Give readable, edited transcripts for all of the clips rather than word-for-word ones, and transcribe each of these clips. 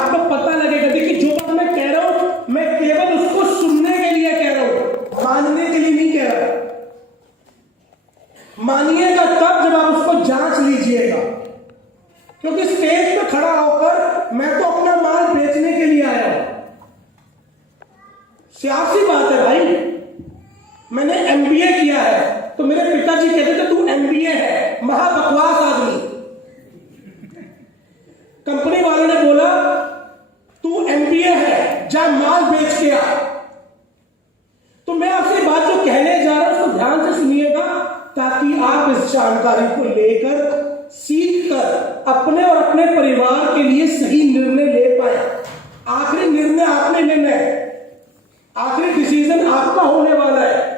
आपको पता लगेगा। देखिए जो बात मैं कह रहा हूं मैं केवल उसको सुनने के लिए कह रहा हूं, मानने के लिए नहीं कह रहा। मानिएगा तब जब आप उसको जांच लीजिएगा, क्योंकि स्टेज पे खड़ा होकर मैं तो अपना माल बेचने के लिए आया हूं। सियासी बात है भाई, मैंने एमबीए किया है तो मेरे पिताजी कहते थे तू एमबीए है, महाबकवास आदमी। कंपनी वालों ने बोला तू एमबीए है, जा माल बेच के आ। तो मैं आपसे बात जो कहने जा रहा हूं उसको ध्यान से सुनिएगा, ताकि आप इस जानकारी को लेकर सीख कर अपने और अपने परिवार के लिए सही निर्णय ले पाए। आखिरी निर्णय आपने लेना है, आखिरी डिसीजन आपका होने वाला है,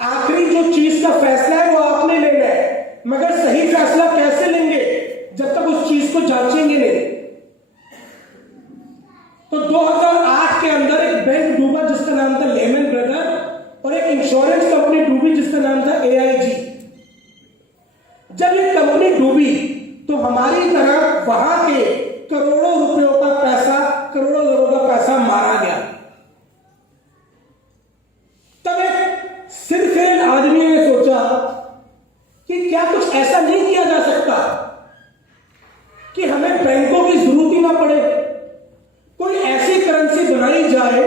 आखिरी जो चीज का फैसला है वो आपने लेना है। मगर सही फैसला कैसे लेंगे जब तक उस चीज को जांचेंगे नहीं। तो 2008 के अंदर एक बैंक डूबा जिसका नाम था लेमन ब्रदर, और एक इंश्योरेंस कंपनी डूबी जिसका नाम था AIG। जब ये कंपनी डूबी तो हमारी तरह वहां के करोड़ों रुपयों का पैसा, करोड़ों लोगों का पैसा मारा गया। तब एक सिरफेल आदमी ने सोचा कि क्या कुछ ऐसा नहीं किया जा सकता कि हमें बैंकों की जरूरत ही ना पड़े, कोई ऐसी करेंसी बनाई जाए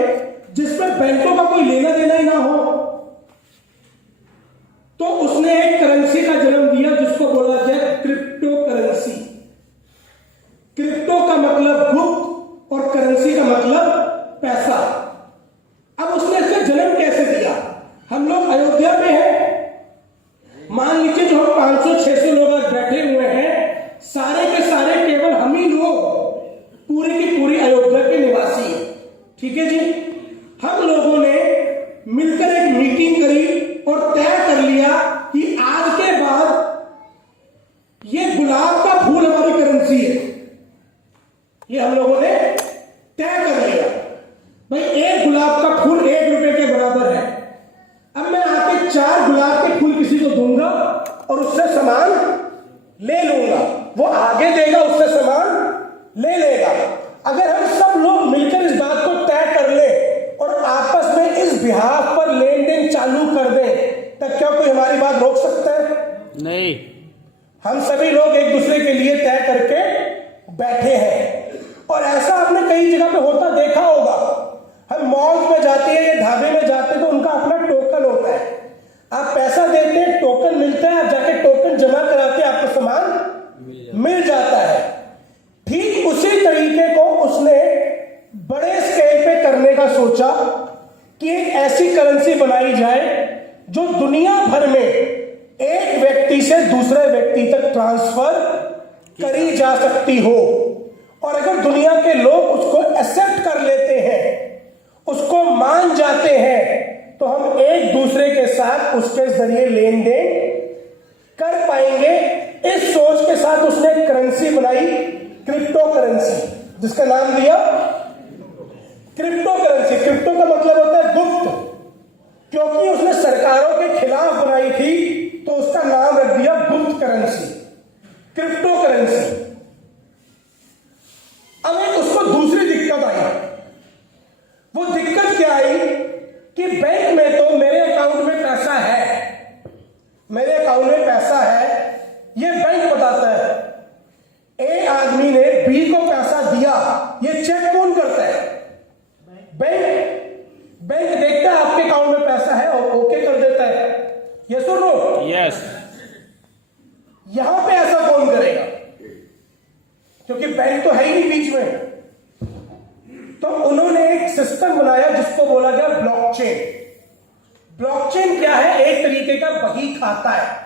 जिसमें बैंकों का कोई लेना देना ही ना हो। तो उसने एक करेंसी का जन्म दिया जिसको बोला जाए क्रिप्टो करेंसी। क्रिप्टो का मतलब गुप्त और करेंसी का मतलब पैसा। अब उसने इसका जन्म कैसे दिया? हम लोग अयोध्या में हैं, मान लीजिए जो हम 500-600 लोग बैठे हुए हैं, सारे के सारे केवल हम ही लोग पूरी की पूरी अयोध्या के निवासी हैं, ठीक है जी। हम लोगों ने मिलकर एक मीटिंग करी और तय कर लिया कि आज के बाद ये गुलाब का फूल हमारी करेंसी है। ये हम लोगों ने तय कर लिया, भाई एक गुलाब का फूल 1 रुपए के बराबर है। अब मैं आके 4 गुलाब के फूल किसी को दूंगा और उससे सामान ले लूंगा, वो आगे देगा उससे सामान ले लेगा। अगर हम सब लोग मिलकर इस बात को तय कर ले और आपस में इस बिहाफ पर लेन देन चालू कर दें, तब क्या कोई हमारी बात रोक सकता है? नहीं। हम सभी लोग एक दूसरे के लिए तय करके बैठे हैं। और ऐसा आपने कई जगह पे होता देखा होगा। हम मॉल में जाते हैं या ढाबे में जाते हैं तो उनका अपना टोकन होता है, आप पैसा देते हैं, टोकन मिलता है, आप जाके टोकन जमा कराते, आपको सामान मिल जाता है। ठीक उसी तरीके को उसने बड़े स्केल पे करने का सोचा कि एक ऐसी करेंसी बनाई जाए जो दुनिया भर में एक व्यक्ति से दूसरे व्यक्ति तक ट्रांसफर करी जा सकती हो। और अगर दुनिया के लोग उसको एक्सेप्ट कर लेते हैं, उसको मान जाते हैं, तो हम एक दूसरे के साथ उसके जरिए लेन देन कर पाएंगे। इस सोच के साथ उसने करेंसी बनाई, क्रिप्टो करेंसी, जिसका नाम दिया क्रिप्टो करेंसी। क्रिप्टो का मतलब होता है गुप्त। क्योंकि उसने सरकारों के खिलाफ बनाई थी तो उसका नाम रख दिया गुप्त करेंसी, क्रिप्टो करेंसी। अब एक उसको दूसरी दिक्कत आई। वो दिक्कत क्या आई कि बैंक में तो मेरे अकाउंट में पैसा है, मेरे अकाउंट में पैसा है, ये बैंक बताता है। ए आदमी ने बी को पैसा दिया, ये चेक कौन करता है? बैंक। बैंक देखता है आपके अकाउंट में पैसा है और ओके कर देता है, यस और नो? यस। यहां पे ऐसा कौन करेगा? क्योंकि बैंक तो है ही नहीं बीच में। तो उन्होंने एक सिस्टम बनाया जिसको बोला गया ब्लॉकचेन। ब्लॉकचेन क्या है? एक तरीके का बही खाता है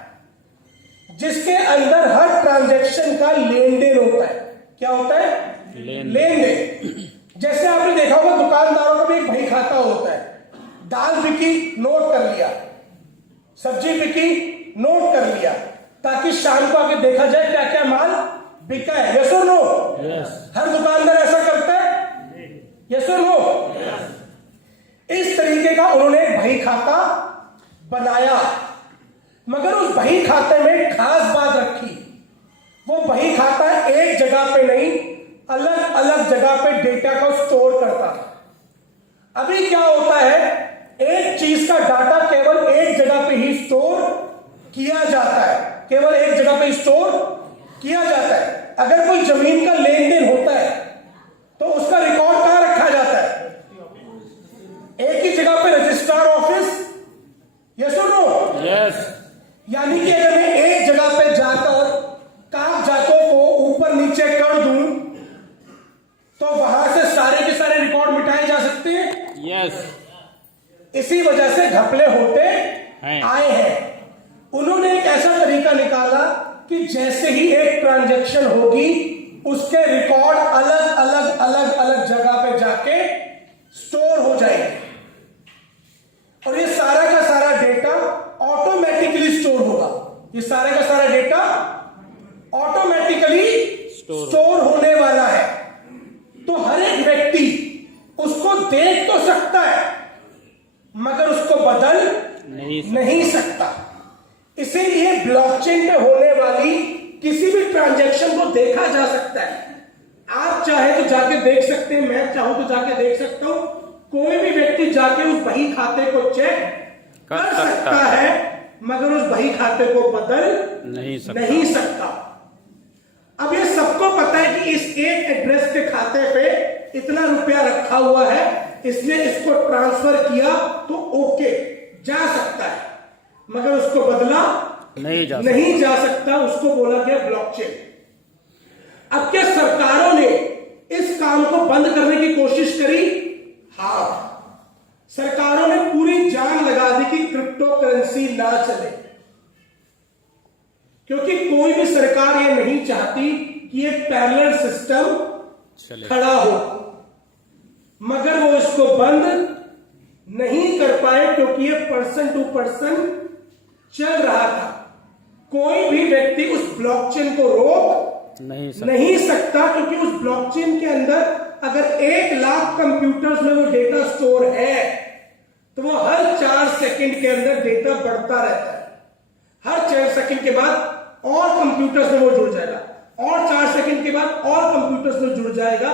जिसके अंदर हर ट्रांजैक्शन का लेन देन होता है। क्या होता है? लेन देन। जैसे आपने देखा होगा दुकानदारों का भी एक बही खाता होता है। दाल बिकी, नोट कर लिया, सब्जी बिकी, नोट कर लिया, ताकि शाम को आके देखा जाए क्या क्या माल बिका है। यस और नो? हर दुकानदार ऐसा करता है, यस और नो? इस तरीके का उन्होंने एक बही खाता बनाया। मगर उस बही खाते में खास बात रखी, वो बही खाता एक जगह पे नहीं, अलग जगह पे डेटा को स्टोर करता था। अभी क्या होता है, एक चीज का डाटा केवल एक जगह पे ही स्टोर किया जाता है, केवल एक जगह पे स्टोर किया जाता है। अगर कोई जमीन का लेन देन होता है तो उसका रिकॉर्ड कहां रखा जाता है? एक ही जगह पे, रजिस्ट्रार ऑफिस। यस और नो? यस। यानी कि अगर मैं एक जगह पे जाकर कागजातों को ऊपर नीचे कर दूं तो वहां से सारे के सारे रिकॉर्ड मिटाए जा सकते हैं। यस। इसी वजह से घपले होते आए हैं। उन्होंने एक ऐसा तरीका निकाला कि जैसे ही एक ट्रांजैक्शन होगी उसके रिकॉर्ड अलग अलग अलग अलग जगह पे जाके स्टोर हो जाएंगे और ये सारा का सारा डेटा ऑटोमेटिकली स्टोर होगा। ये सारा का सारा डेटा ऑटोमेटिकली स्टोर होने वाला है। तो हर एक व्यक्ति उसको देख तो सकता है मगर उसको बदल नहीं सकता। इसीलिए ब्लॉकचेन पे होने वाली किसी भी ट्रांजैक्शन को देखा जा सकता है। आप चाहे तो जाके देख सकते हैं, मैं चाहूं तो जाके देख सकता हूं, कोई भी व्यक्ति जाके उस बही खाते को चेक कर सकता है मगर उस बही खाते को बदल नहीं सकता। अब ये सबको पता है कि इस एक एड्रेस के खाते पे इतना रुपया रखा हुआ है, इसने इसको ट्रांसफर किया तो ओके जा सकता है मगर उसको बदला नहीं जा सकता। उसको बोला गया ब्लॉकचेन। अब क्या सरकारों ने इस काम को बंद करने की कोशिश करी? हाँ, सरकारों ने पूरी जान लगा दी कि क्रिप्टो करेंसी ना चले, क्योंकि कोई भी सरकार ये नहीं चाहती कि एक पैरेलल सिस्टम खड़ा हो, मगर वो इसको बंद नहीं कर पाए क्योंकि ये पर्सन टू पर्सन चल रहा था। कोई भी व्यक्ति उस ब्लॉकचेन को रोक नहीं सकता क्योंकि उस ब्लॉकचेन के अंदर अगर 1 लाख कंप्यूटर्स में वो डेटा स्टोर है तो वो हर 4 सेकंड के अंदर डेटा बढ़ता रहता है। हर 4 सेकंड के बाद और कंप्यूटर्स में वो जुड़ जाएगा और 4 सेकंड के बाद और कंप्यूटर्स में जुड़ जाएगा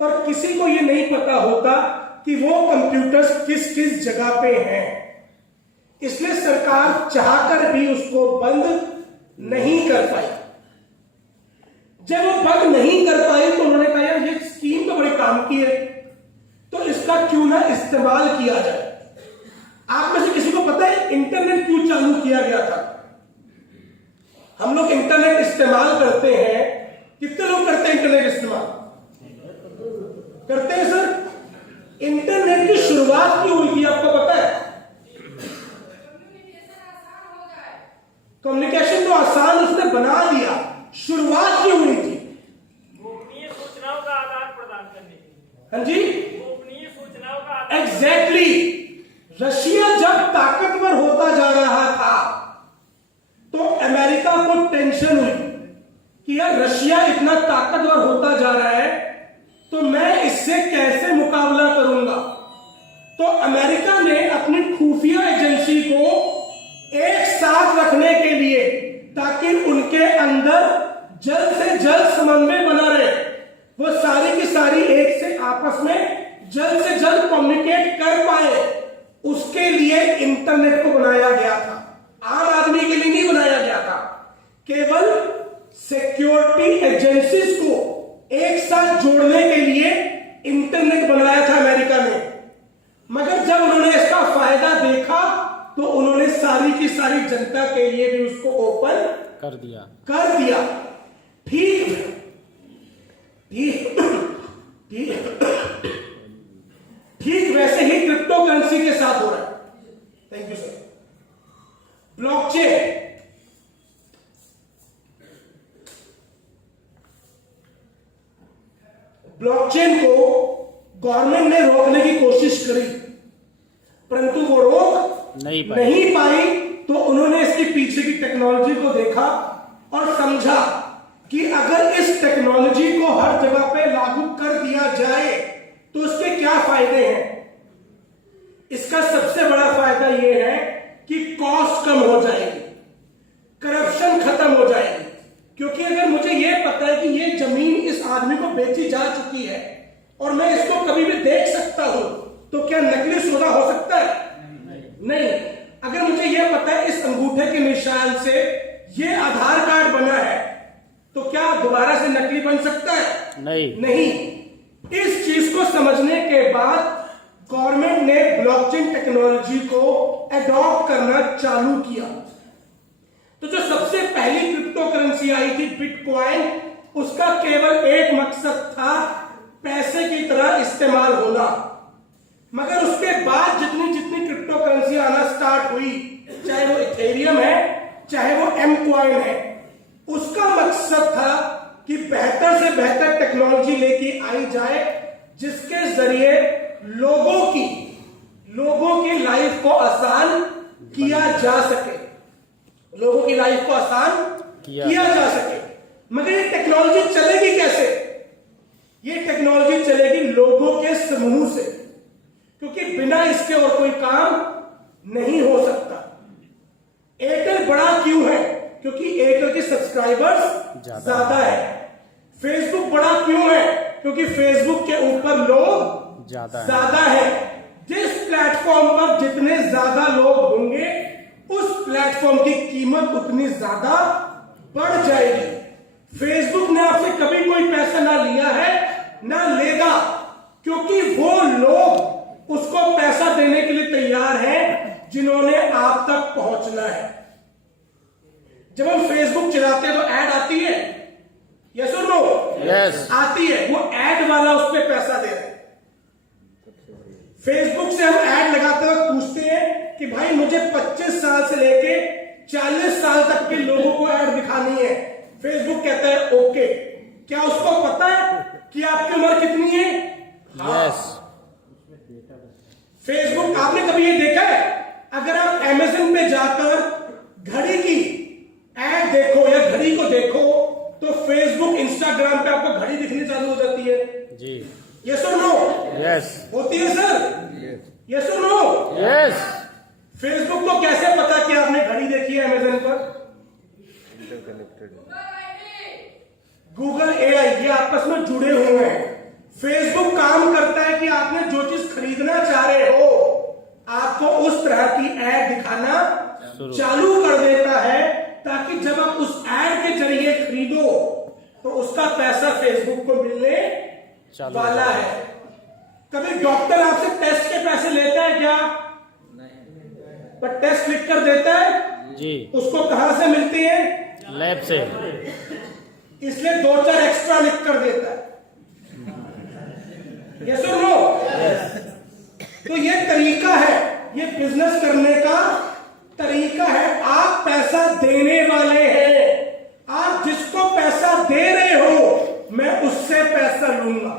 और किसी को ये नहीं पता होता कि वो कंप्यूटर्स किस किस जगह पे हैं। इसलिए सरकार चाहकर भी उसको बंद नहीं कर पाई। जब वो बंद नहीं कर पाई तो उन्होंने कहा यार ये स्कीम तो बड़े काम की है, तो इसका क्यों ना इस्तेमाल किया जाए। आप में से किसी को पता है इंटरनेट क्यों चालू किया गया था? हम लोग इंटरनेट इस्तेमाल करते हैं, कितने लोग करते हैं इंटरनेट इस्तेमाल? करते हैं सर। इंटरनेट की शुरुआत क्यों हुई थी आपको पता है? कम्युनिकेशन तो आसान उसने बना दिया, शुरुआत क्यों हुई थी? गोपनीय सूचनाओं का आदान प्रदान करने के लिए। हाँ जी, गोपनीय सूचनाओं का एग्जैक्टली। रशिया जब ताकतवर होता जा रहा था तो अमेरिका को टेंशन हुई कि यार रशिया इतना ताकतवर होता जा रहा है तो मैं इससे कैसे मुकाबला करूंगा। तो अमेरिका ने अपनी खुफिया एजेंसी को एक साथ रखने के लिए, ताकि उनके अंदर जल्द से जल्द समन्वय बना रहे, वो सारी की सारी एक से आपस में जल्द से जल्द कम्युनिकेट कर पाए, उसके लिए इंटरनेट को बनाया गया था। आम आदमी के लिए नहीं बनाया गया था, केवल सिक्योरिटी एजेंसीज को एक साथ जोड़ने के लिए इंटरनेट बनाया था अमेरिका ने। मगर जब उन्होंने इसका फायदा देखा तो उन्होंने सारी की सारी जनता के लिए भी उसको ओपन कर दिया। ठीक वैसे ही क्रिप्टो करेंसी के साथ हो रहा है। Thank you sir. ब्लॉकचेन को गवर्नमेंट ने रोकने की कोशिश करी परंतु वो रोक नहीं पाई। तो उन्होंने इसके पीछे की टेक्नोलॉजी को देखा और समझा कि अगर इस टेक्नोलॉजी को हर जगह पे लागू कर दिया जाए तो उसके क्या फायदे हैं। इसका सबसे बड़ा फायदा यह है कि कॉस्ट कम हो जाएगी, करप्शन खत्म हो जाएगी। क्योंकि अगर मुझे यह पता है कि यह जमीन इस आदमी को बेची बेची जा चुकी है और मैं इसको कभी भी देख सकता हूं, तो क्या नकली सौदा हो सकता है? नहीं। अगर मुझे यह पता है इस अंगूठे के निशान से ये आधार कार्ड बना है, तो क्या दोबारा से नकली बन सकता है? नहीं। इस चीज को समझने के बाद गवर्नमेंट ने ब्लॉकचेन टेक्नोलॉजी को अडॉप्ट करना चालू किया। तो जो सबसे पहली क्रिप्टो करेंसी आई थी बिटकॉइन, उसका केवल एक मकसद था पैसे की तरह इस्तेमाल होना। मगर उसके बाद जितनी जितनी क्रिप्टो करेंसी आना स्टार्ट हुई, चाहे वो इथेरियम है चाहे वो एम कॉइन है, उसका मकसद था कि बेहतर से बेहतर टेक्नोलॉजी लेके आई जाए जिसके जरिए लोगों की लाइफ को आसान किया जा सके, लोगों की लाइफ को आसान किया जा सके। मगर ये टेक्नोलॉजी चलेगी कैसे? ये टेक्नोलॉजी चलेगी लोगों के समूह से, क्योंकि बिना इसके और कोई काम नहीं हो सकता। एयरटेल बड़ा क्यों है? क्योंकि एयरटेल के सब्सक्राइबर्स ज्यादा है। फेसबुक बड़ा क्यों है? क्योंकि फेसबुक के ऊपर लोग ज्यादा है। जिस प्लेटफॉर्म पर जितने ज्यादा लोग होंगे, उस प्लेटफॉर्म की कीमत उतनी ज्यादा बढ़ जाएगी। फेसबुक ने आपसे कभी कोई पैसा ना लिया है ना लेगा, क्योंकि वो लोग उसको पैसा देने के लिए तैयार हैं जिन्होंने आप तक पहुंचना है। जब हम फेसबुक चलाते हैं तो ऐड आती है, यस और नो? यस। आती है। वो ऐड वाला उस पर पैसा दे रहा है। फेसबुक से हम ऐड लगाते वक्त पूछते हैं कि भाई मुझे 25 साल से लेके 40 साल तक के लोगों को ऐड दिखानी है। फेसबुक कहता है ओके। क्या उसको पता है कि आपकी उम्र कितनी है? यस। फेसबुक, आपने कभी ये देखा है? अगर आप अमेज़न पे जाकर घड़ी की ऐड देखो या घड़ी को देखो, तो फेसबुक इंस्टाग्राम पे आपको घड़ी दिखनी चालू हो जाती है। जी। यस और नो? यस। होती है सर? यस और नो? यस। फेसबुक को कैसे पता कि आपने घड़ी देखी है अमेज़न पर? गूगल एआई, ये आपस में जुड़े हुए हैं। फेसबुक काम करता है कि आपने जो चीज खरीदना चाह रहे हो, आपको उस तरह की ऐड दिखाना चालू कर देता है, ताकि जब आप उस ऐड के जरिए खरीदो तो उसका पैसा फेसबुक को मिलने वाला है। कभी डॉक्टर आपसे टेस्ट के पैसे लेता है क्या? पर टेस्ट लिख कर देता है जी। उसको कहां से मिलती है? लैब से। इसलिए 2-4 एक्स्ट्रा लिख कर देता है। यस और नो? तो ये तरीका है, ये बिजनेस करने का तरीका है। आप पैसा देने वाले हैं, आप जिसको पैसा दे रहे हो, मैं उससे पैसा लूंगा।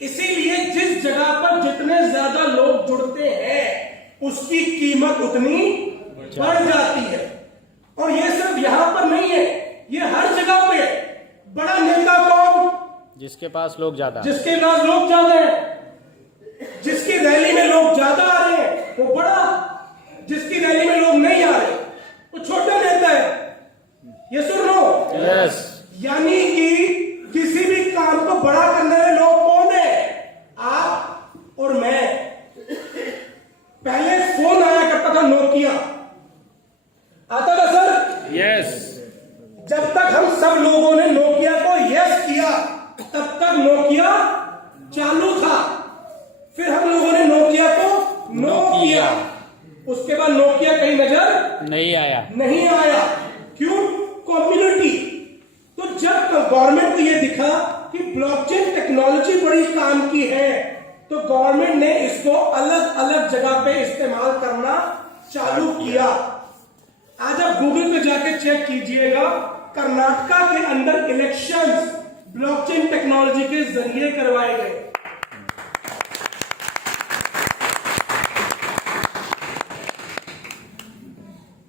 इसीलिए जिस जगह पर जितने ज्यादा लोग जुड़ते हैं, उसकी कीमत उतनी बढ़ जाती है। और ये सिर्फ यहां पर नहीं है, ये हर जगह पे है। बड़ा नेता कौन? जिसके पास लोग ज्यादा, जिसके पास लोग ज्यादा है, जिसकी रैली में लोग ज्यादा आ रहे हैं वो बड़ा, जिसकी रैली में लोग नहीं आ रहे वो छोटा नेता है। यस और नो? यस। यानी कि किसी भी काम को बड़ा करने वाले लोग कौन है? आप और मैं। पहले फोन आया करता था नोकिया, आता था सर? यस। जब तक हम सब लोगों ने नोकिया को यस किया, तब तक नोकिया चालू था। फिर हम लोगों ने नोकिया को नो किया, उसके बाद नोकिया कहीं नजर नहीं आया। क्यों? कम्युनिटी। तो जब गवर्नमेंट को यह दिखा कि ब्लॉकचेन टेक्नोलॉजी बड़ी काम की है, तो गवर्नमेंट ने इसको अलग अलग जगह पे इस्तेमाल करना चालू किया। आज आप गूगल पे जाके चेक कीजिएगा, कर्नाटका के अंदर इलेक्शंस ब्लॉकचेन टेक्नोलॉजी के जरिए करवाए गए।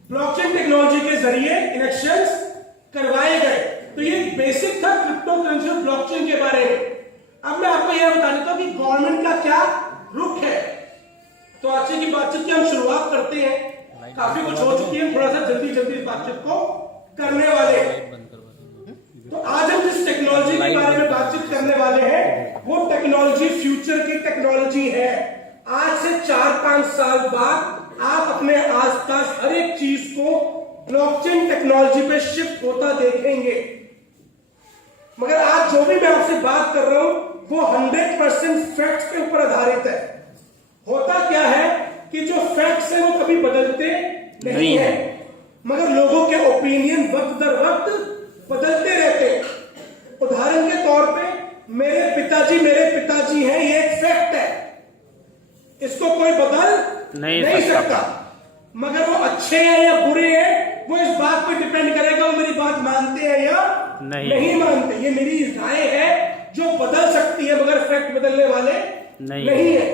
ब्लॉकचेन टेक्नोलॉजी के जरिए इलेक्शंस करवाए गए। तो ये बेसिक था क्रिप्टो करेंसी और ब्लॉकचेन के बारे में। अब मैं आपको यह बता देता हूं कि गवर्नमेंट का क्या रुख है। तो आज की बातचीत की हम शुरुआत करते हैं। काफी कुछ हो चुकी है, थोड़ा सा जल्दी जल्दी इस बातचीत को करने वाले। तो आज हम जिस टेक्नोलॉजी के बारे में बातचीत करने वाले हैं वो टेक्नोलॉजी फ्यूचर की टेक्नोलॉजी है। आज से 4-5 साल बाद आप अपने आसपास हर एक चीज को ब्लॉकचेन टेक्नोलॉजी पे शिफ्ट होता देखेंगे। मगर आज जो भी मैं आपसे बात कर रहा हूं वो 100% फैक्ट्स के ऊपर आधारित है। होता क्या है कि जो फैक्ट्स हैं वो कभी बदलते नहीं है, मगर लोगों के ओपिनियन वक्त दर वक्त बदलते रहते हैं। उदाहरण के तौर पे मेरे पिताजी हैं, ये एक फैक्ट है, इसको कोई बदल नहीं सकता। मगर वो अच्छे हैं या बुरे हैं वो इस बात पर डिपेंड करेगा वो मेरी बात मानते हैं या नहीं मानते। ये मेरी राय है जो बदल सकती है, मगर फैक्ट बदलने वाले नहीं है।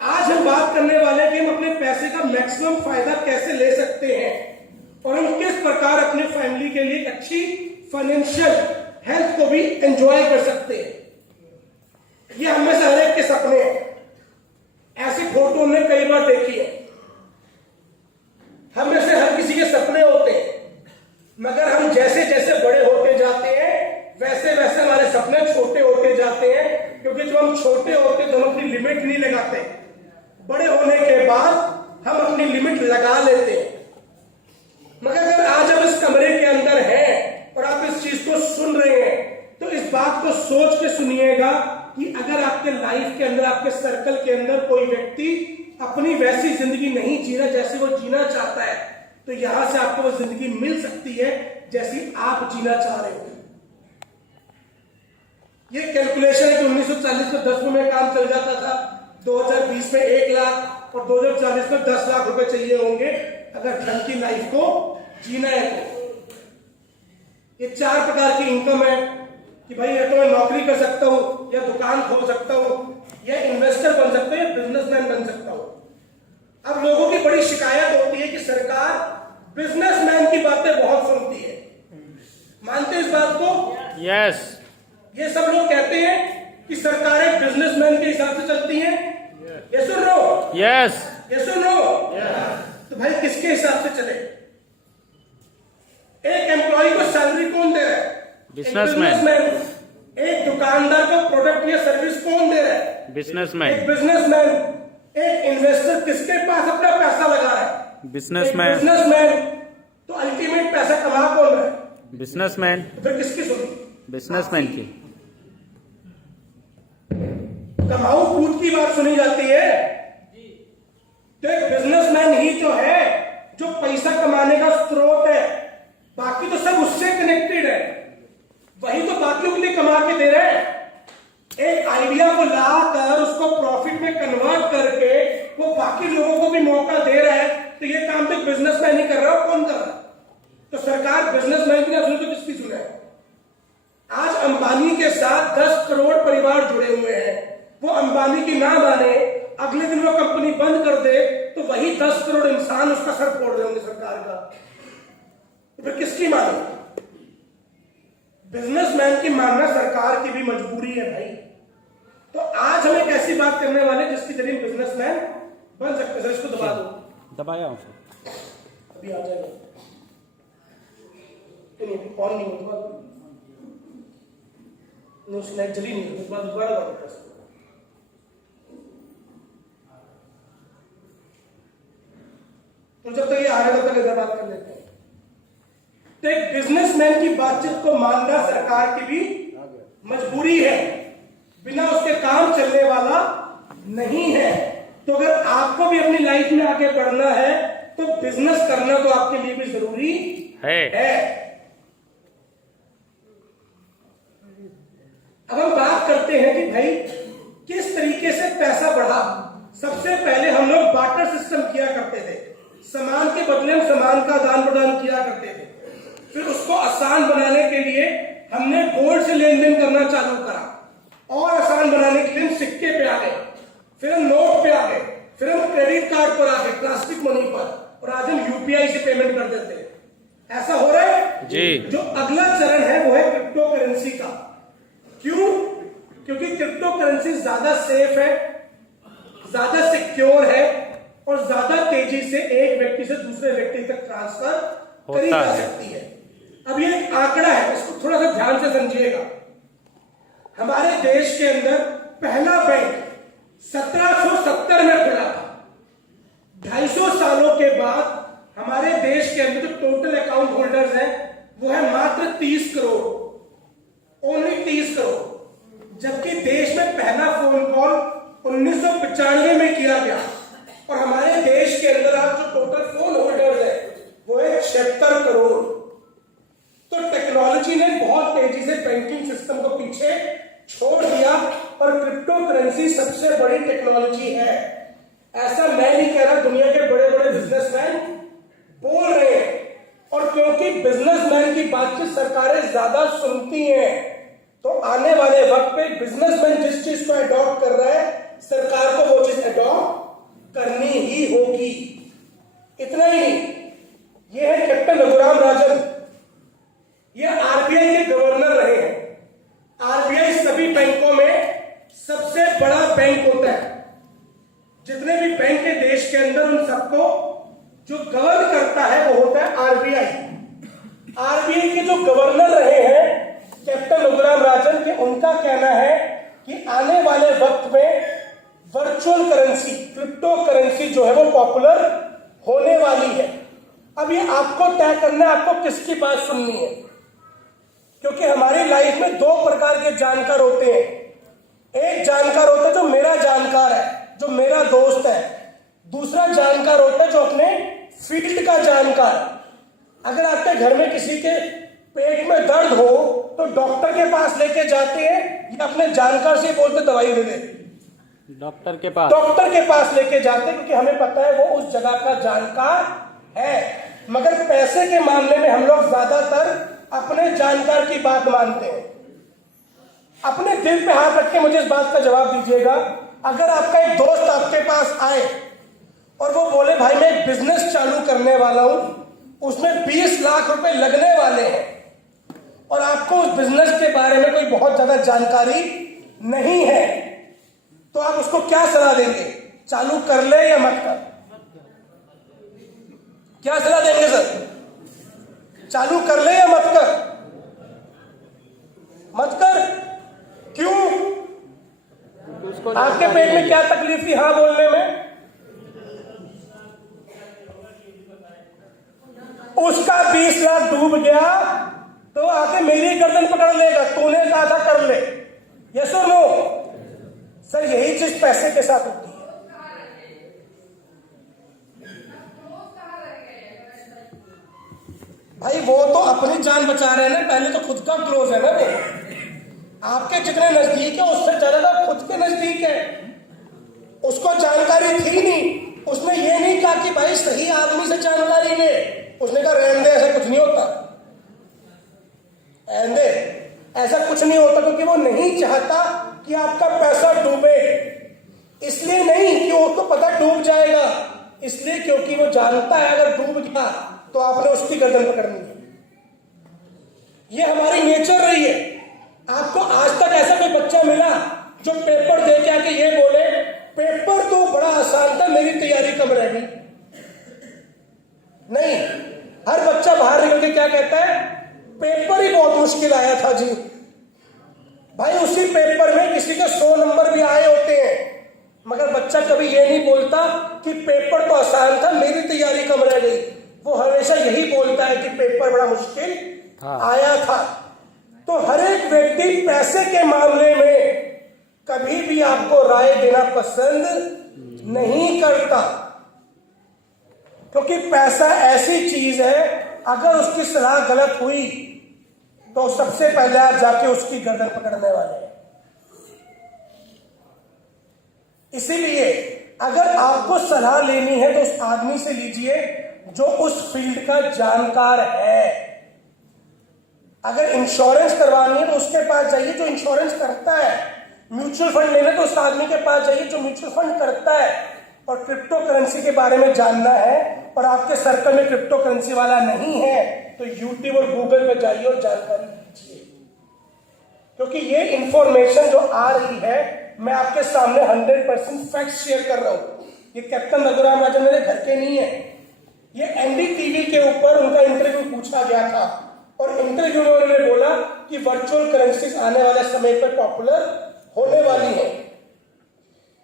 आज हम बात करने वाले हैं कि हम अपने पैसे का मैक्सिमम फायदा कैसे ले सकते हैं और हम किस प्रकार अपने फैमिली के लिए एक अच्छी फाइनेंशियल हेल्थ को भी एंजॉय कर सकते हैं। ये हम में से हर एक के सपने हैं। ऐसी फोटो हमने कई बार देखी है। हम में से हर किसी के सपने होते हैं, मगर हम जैसे जैसे बड़े होते जाते हैं वैसे वैसे हमारे सपने छोटे होते जाते हैं, क्योंकि जब हम छोटे होते तो हम अपनी लिमिट नहीं लगाते। बड़े होने के बाद हम अपनी लिमिट लगा लेते हैं। मगर अगर आज हम इस कमरे के अंदर हैं और आप इस चीज को सुन रहे हैं तो इस बात को सोच के सुनिएगा कि अगर आपके लाइफ के अंदर, आपके सर्कल के अंदर कोई व्यक्ति अपनी वैसी जिंदगी नहीं जीना जैसे वो जीना चाहता है, तो यहां से आपको वो जिंदगी मिल सकती है जैसी आप जीना चाह रहे हो। ये कैलकुलेशन है कि 1940 में 10 में काम चल जाता था, 2020 में 1 लाख और 2040 में 10 लाख रुपए चाहिए होंगे अगर ढंग की लाइफ को जीना है तो। ये 4 प्रकार की इनकम है कि भाई या तो मैं नौकरी कर सकता हूं, या दुकान खोल सकता हूं, या इन्वेस्टर बन सकता हूं, या बिजनेसमैन बन सकता हूं। अब लोगों की बड़ी शिकायत होती है कि सरकार बिजनेसमैन की बातें बहुत सुनती है। मानते इस बात को? यस। ये सब लोग कहते हैं कि सरकारें बिजनेसमैन के हिसाब से चलती हैं। यस और नो? यस। यस और नो? तो भाई किसके हिसाब से चले? एक एम्प्लॉय को सैलरी कौन दे रहा है? बिजनेसमैन। एक दुकानदार को प्रोडक्ट या सर्विस कौन दे रहा है? बिजनेसमैन। एक बिजनेसमैन। एक इन्वेस्टर किसके पास अपना पैसा लगा रहा है? बिजनेसमैन। तो अल्टीमेट पैसा कमा कौन रहा है? बिजनेसमैन। तो फिर किसकी सुनी? बिजनेसमैन की। कमाऊ पूत की बात सुनी जाती है। तो एक बिजनेसमैन ही तो है जो पैसा कमाने का स्रोत है, बाकी तो सब उससे कनेक्टेड है। वही तो बाकियों के लिए कमा के दे रहे हैं। एक आइडिया को लाकर उसको प्रॉफिट में कन्वर्ट करके वो बाकी लोगों को भी मौका दे रहा है। तो ये काम तो बिजनेसमैन ही कर रहा है, कौन कर रहा है? तो सरकार बिजनेसमैन की ना सुने तो किसकी सुने? आज अंबानी के साथ 10 करोड़ परिवार जुड़े हुए हैं। वो अंबानी की ना माने, अगले दिन वो कंपनी बंद कर दे तो वही 10 करोड़ इंसान उसका सर फोड़ रहे होंगे सरकार का। तो फिर किसकी माने? बिजनेसमैन की मानना सरकार की भी मजबूरी है भाई। तो आज हम एक ऐसी बात करने वाले जिसके जरिए बिजनेसमैन बन सकते हैं। इसको दबा दो। दबाया अभी आ जाएगा। ऑन नहीं होगा, स्नैक जली नहीं होगी, दोबारा दबाओ। तो जब तक ये आ रहा है तब तक इधर बात कर लेते हैं। तो एक बिजनेसमैन की बातचीत को मानना सरकार की भी मजबूरी है, बिना उसके काम चलने वाला नहीं है। तो अगर आपको भी अपनी लाइफ में आगे बढ़ना है तो बिजनेस करना तो आपके लिए भी जरूरी है। अब हम बात करते हैं कि भाई किस तरीके से पैसा बढ़ा। सबसे पहले हम लोग बार्टर सिस्टम किया करते थे। सामान के बदले हम सामान का आदान प्रदान किया करते थे। फिर उसको आसान बनाने के लिए हमने गोल्ड से लेन देन करना चालू करा, और आसान बनाने के लिए हम सिक्के पे आ गए, फिर हम नोट पे आ गए, फिर हम क्रेडिट कार्ड पर आ गए, प्लास्टिक मनी पर, और आज हम यूपीआई से पेमेंट कर देते हैं। ऐसा हो रहा है जी। जो अगला चरण है वो है क्रिप्टो करेंसी का। क्यों? क्योंकि क्रिप्टो करेंसी ज्यादा सेफ है, ज्यादा सिक्योर है, और ज्यादा तेजी से एक व्यक्ति से दूसरे व्यक्ति तक ट्रांसफर करी जा सकती है। अब ये एक आंकड़ा है, इसको थोड़ा सा ध्यान से समझिएगा। हमारे देश के अंदर पहला बैंक 1770 में खुला था। 250 सालों के बाद हमारे देश के अंदर जो टोटल अकाउंट होल्डर्स हैं वो है मात्र 30 करोड़, ओनली 30 करोड़। जबकि देश में पहला फोन कॉल 1995 में किया गया और हमारे देश के अंदर आज जो टोटल फोन होल्डर्स है वो है 76 करोड़। तो टेक्नोलॉजी ने बहुत तेजी से बैंकिंग सिस्टम को पीछे छोड़ दिया और क्रिप्टो करेंसी सबसे बड़ी टेक्नोलॉजी है। ऐसा मैं नहीं कह रहा, दुनिया के बड़े बड़े बिजनेसमैन बोल रहे हैं। और क्योंकि बिजनेसमैन की बातचीत सरकारें ज्यादा सुनती हैं, तो आने वाले वक्त पे बिजनेसमैन जिस चीज को अडॉप्ट कर रहा है सरकार को वो चीज अडॉप्ट करनी ही होगी। इतना ही नहीं, ये है कैप्टन रघुराम राजन, ये आरबीआई के गवर्नर रहे हैं। आरबीआई सभी बैंकों में सबसे बड़ा बैंक होता है। जितने भी बैंक है देश के अंदर उन सबको जो गवर्न करता है वो होता है आरबीआई। आरबीआई के जो गवर्नर रहे हैं कैप्टन रघुराम राजन के, उनका कहना है कि आने वाले वक्त में वर्चुअल करेंसी, क्रिप्टो करेंसी जो है वो पॉपुलर होने वाली है। अब ये आपको तय करना है आपको किसकी बात सुननी है, क्योंकि हमारी लाइफ में दो प्रकार के जानकार होते हैं। एक जानकार होता है जो मेरा जानकार है, जो मेरा दोस्त है। दूसरा जानकार होता है जो अपने फील्ड का जानकार। अगर आपके घर में किसी के पेट में दर्द हो तो डॉक्टर के पास लेके जाते हैं या अपने जानकार से बोलते दवाई दे दे? डॉक्टर के पास। डॉक्टर के पास लेके जाते हैं, क्योंकि हमें पता है वो उस जगह का जानकार है। मगर पैसे के मामले में हम लोग ज्यादातर अपने जानकार की बात मानते हैं। अपने दिल पे हाथ रख के मुझे इस बात का जवाब दीजिएगा, अगर आपका एक दोस्त आपके पास आए और वो बोले भाई मैं एक बिजनेस चालू करने वाला हूं, उसमें 20 लाख रुपए लगने वाले हैं, और आपको उस बिजनेस के बारे में कोई बहुत ज्यादा जानकारी नहीं है, तो आप उसको क्या सलाह देंगे? चालू कर ले या मत कर? क्या सलाह देंगे सर? चालू कर ले या मत कर? मत कर। क्यों? आपके पेट में क्या तकलीफ थी हाँ बोलने में? उसका 20 लाख डूब गया तो आके मेरी गर्दन पकड़ लेगा, तूने कहा था कर ले। यस और नो? सर यही चीज पैसे के साथ होती है। भाई वो तो अपनी जान बचा रहे हैं ना, पहले तो खुद का क्लोज है ना वो। आपके जितने नजदीक है उससे ज्यादा खुद के नजदीक है। उसको जानकारी थी नहीं, उसने ये नहीं कहा कि भाई सही आदमी से जानकारी ले, उसने कहा रहने दे, ऐसा कुछ नहीं होता, रहने दे, ऐसा कुछ नहीं होता, क्योंकि वो नहीं चाहता कि आपका पैसा डूबे। इसलिए नहीं कि उसको पता डूब जाएगा, इसलिए क्योंकि वो जानता है अगर डूब गया तो आपने उसकी गर्दन पकड़नी है। ये हमारी नेचर रही है। आपको आज तक ऐसा कोई बच्चा मिला जो पेपर दे के आके ये बोले पेपर तो बड़ा आसान था, मेरी तैयारी कब रह गई? नहीं, हर बच्चा बाहर निकल के क्या कहता है? पेपर ही बहुत मुश्किल आया था जी। भाई उसी पेपर में किसी के 100 नंबर भी आए होते हैं, मगर बच्चा कभी ये नहीं बोलता कि पेपर तो आसान था, मेरी तैयारी कम रह गई। वो हमेशा यही बोलता है कि पेपर बड़ा मुश्किल आया था। तो हर एक व्यक्ति पैसे के मामले में कभी भी आपको राय देना पसंद नहीं करता, क्योंकि पैसा ऐसी चीज है अगर उसकी सलाह गलत हुई तो सबसे पहले आप जाके उसकी गर्दन पकड़ने वाले हैं। इसीलिए अगर आपको सलाह लेनी है तो उस आदमी से लीजिए जो उस फील्ड का जानकार है। अगर इंश्योरेंस करवानी है तो उसके पास जाइए जो इंश्योरेंस करता है। म्यूचुअल फंड लेना तो उस आदमी के पास जाइए जो म्यूचुअल फंड करता है। और क्रिप्टो करेंसी के बारे में जानना है और आपके सर्कल में क्रिप्टो करेंसी वाला नहीं है तो यूट्यूब और गूगल पे जाइए और जानकारी लीजिए, क्योंकि ये इंफॉर्मेशन जो आ रही है मैं आपके सामने 100% फैक्ट शेयर कर रहा हूं। ये कैप्टन रघुराम राजन मेरे घर के नहीं है, ये एनडीटीवी के ऊपर उनका इंटरव्यू पूछा गया था और इंटरव्यू में उन्होंने बोला कि वर्चुअल करेंसीज आने वाले समय पर पॉपुलर होने वाली है।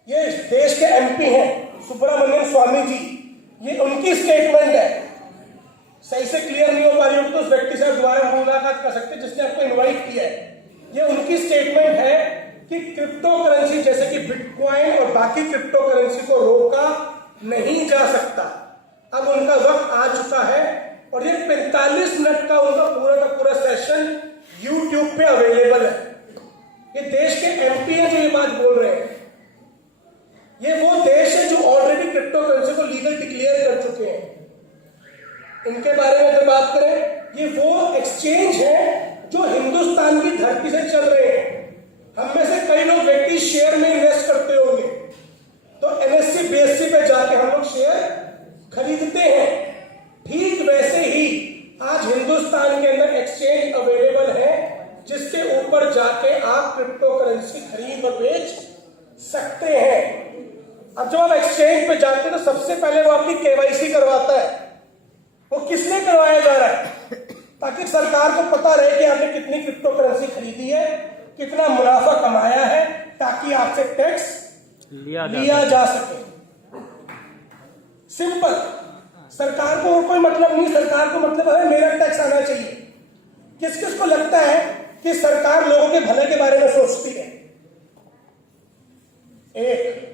ये देश के एमपी हैं सुब्रमण्यम स्वामी जी, ये उनकी स्टेटमेंट है। सही से क्लियर नहीं हो पा रही हो तो उस व्यक्ति से दोबारा मुलाकात कर सकते हैं जिसने आपको इनवाइट किया है। ये उनकी स्टेटमेंट है कि क्रिप्टो करेंसी जैसे कि बिटकॉइन और बाकी क्रिप्टो करेंसी को रोका नहीं जा सकता। अब उनका वक्त आ चुका है और ये 45 मिनट का उनका पूरा सेशन YouTube पे अवेलेबल है। ये देश के एमपी हैं जो ये बात बोल रहे हैं। ये वो देश है जो ऑलरेडी क्रिप्टो करेंसी को लीगल डिक्लेयर कर चुके हैं। इनके बारे में अगर बात करें, ये वो एक्सचेंज है जो हिंदुस्तान की धरती से चल रहे हैं। हम में से कई लोग व्यक्ति शेयर में इन्वेस्ट करते होंगे, तो NSE BSE पे जाके हम लोग शेयर खरीदते हैं। ठीक वैसे ही आज हिंदुस्तान के अंदर एक्सचेंज अवेलेबल है जिसके ऊपर जाके आप क्रिप्टो करेंसी खरीद और बेच सकते हैं। अब जब आप एक्सचेंज पे जाते हैं तो सबसे पहले वो आपकी KYC करवाता है। वो किसने करवाया जा रहा है? ताकि सरकार को पता रहे कि आपने कितनी क्रिप्टो करेंसी खरीदी है, कितना मुनाफा कमाया है, ताकि आपसे टैक्स लिया जा सके। सिंपल। सरकार को और कोई मतलब नहीं, सरकार को मतलब है मेरा टैक्स आना चाहिए। किस किस को लगता है कि सरकार लोगों के भले के बारे में सोचती है? एक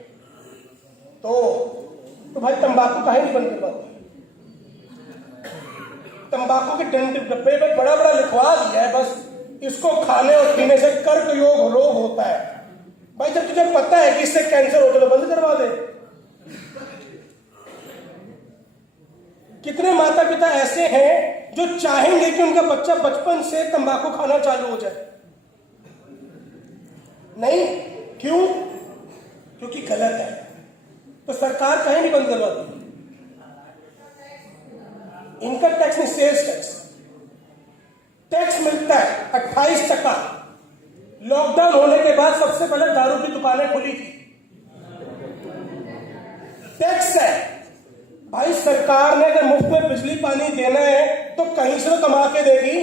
तो भाई तंबाकू काहे नहीं बंद करवाती? तंबाकू के डब्बे पे बड़ा बड़ा लिखवा दिया है, बस इसको खाने और पीने से कर्क रोग होता है। भाई जब तुझे पता है कि इससे कैंसर होता है तो बंद करवा दे। कितने माता पिता ऐसे हैं जो चाहेंगे कि उनका बच्चा बचपन से तंबाकू खाना चालू हो जाए? नहीं, क्यों? क्योंकि गलत है। तो सरकार कहीं नहीं बंद करवाती। इनकम टैक्स में सेल्स टैक्स मिलता है 28%। लॉकडाउन होने के बाद सबसे पहले दारू की दुकानें खुली थी। टैक्स है भाई। सरकार ने अगर मुफ्त में बिजली पानी देना है तो कहीं से तो कमा के देगी।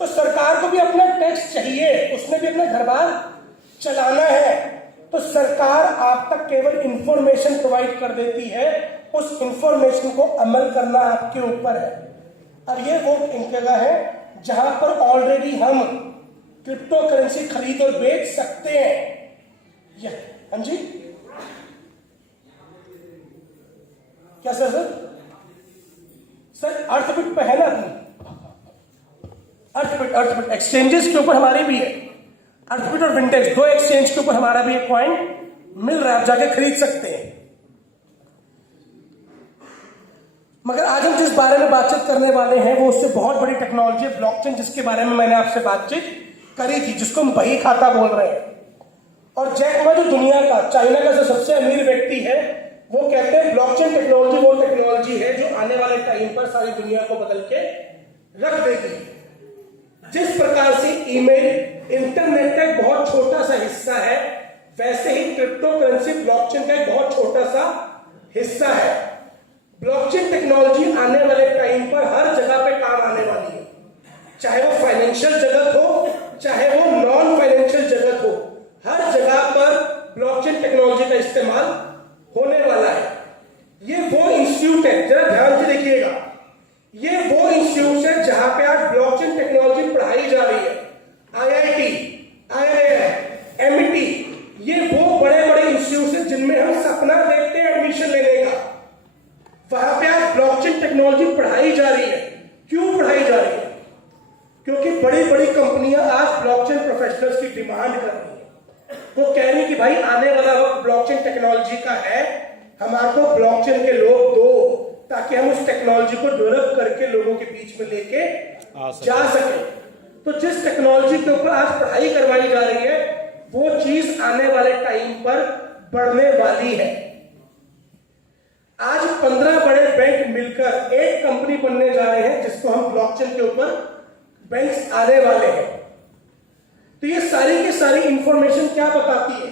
तो सरकार को भी अपना टैक्स चाहिए, उसने भी अपना घर बार चलाना है। तो सरकार आप तक केवल इंफॉर्मेशन प्रोवाइड कर देती है, उस इंफॉर्मेशन को अमल करना आपके ऊपर है। और ये वो जगह है जहां पर ऑलरेडी हम क्रिप्टो करेंसी खरीद और बेच सकते हैं। हाँ जी, क्या सर अर्थबिट पे है ना अपनी? अर्थबिट एक्सचेंजेस के ऊपर हमारी भी है। अर्थबिट और विंटेज दो एक्सचेंज के ऊपर हमारा भी एक कॉइन मिल रहा है, आप जाके खरीद सकते हैं। मगर आज हम जिस बारे में बातचीत करने वाले हैं वो उससे बहुत बड़ी टेक्नोलॉजी है, ब्लॉकचेन, जिसके बारे में मैंने आपसे बातचीत करी थी, जिसको हम बही खाता बोल रहे हैं। और जैक मा जो दुनिया का, चाइना का जो सबसे अमीर व्यक्ति है, वो कहते हैं ब्लॉकचेन टेक्नोलॉजी वो टेक्नोलॉजी है जो आने वाले टाइम पर सारी दुनिया को बदल के रख देगी। जिस प्रकार से ईमेल इंटरनेट का एक बहुत छोटा सा हिस्सा है, वैसे ही क्रिप्टो करेंसी ब्लॉकचेन का एक बहुत छोटा सा हिस्सा है। ब्लॉकचेन टेक्नोलॉजी आने वाले टाइम पर हर जगह पे काम आने वाली है, चाहे वो फाइनेंशियल जगत हो, चाहे वो नॉन फाइनेंशियल जगत हो। हर जगह पर ब्लॉकचेन टेक्नोलॉजी का इस्तेमाल होने वाला है। ये वो इंस्टीट्यूट है, जरा ध्यान से देखिएगा, ये वो इंस्टीट्यूट है जहां पे आज ब्लॉकचेन टेक्नोलॉजी पढ़ाई जा रही है। IIT, IIM, MIT, ये वो बड़े बड़े इंस्टीट्यूट है जिनमें हम सपना देखते हैं एडमिशन लेने का। वहां पे आज ब्लॉकचेन टेक्नोलॉजी पढ़ाई जा रही है। क्यों पढ़ाई जा रही है? क्योंकि बड़ी बड़ी कंपनियां आज ब्लॉकचेन प्रोफेशनल्स की डिमांड कर रही है। वो कह रही कि भाई आने वाला वक्त ब्लॉकचेन टेक्नोलॉजी का है, हमारे को ब्लॉकचेन के लोग दो, ताकि हम उस टेक्नोलॉजी को डेवलप करके लोगों के बीच में लेके जा सके। तो जिस टेक्नोलॉजी के ऊपर आज पढ़ाई करवाई जा रही है, वो चीज आने वाले टाइम पर बढ़ने वाली है। आज 15 बड़े बैंक मिलकर एक कंपनी बनने जा रहे हैं जिसको हम ब्लॉकचेन के ऊपर बैंक्स आने वाले हैं। तो ये सारी की सारी इंफॉर्मेशन क्या बताती है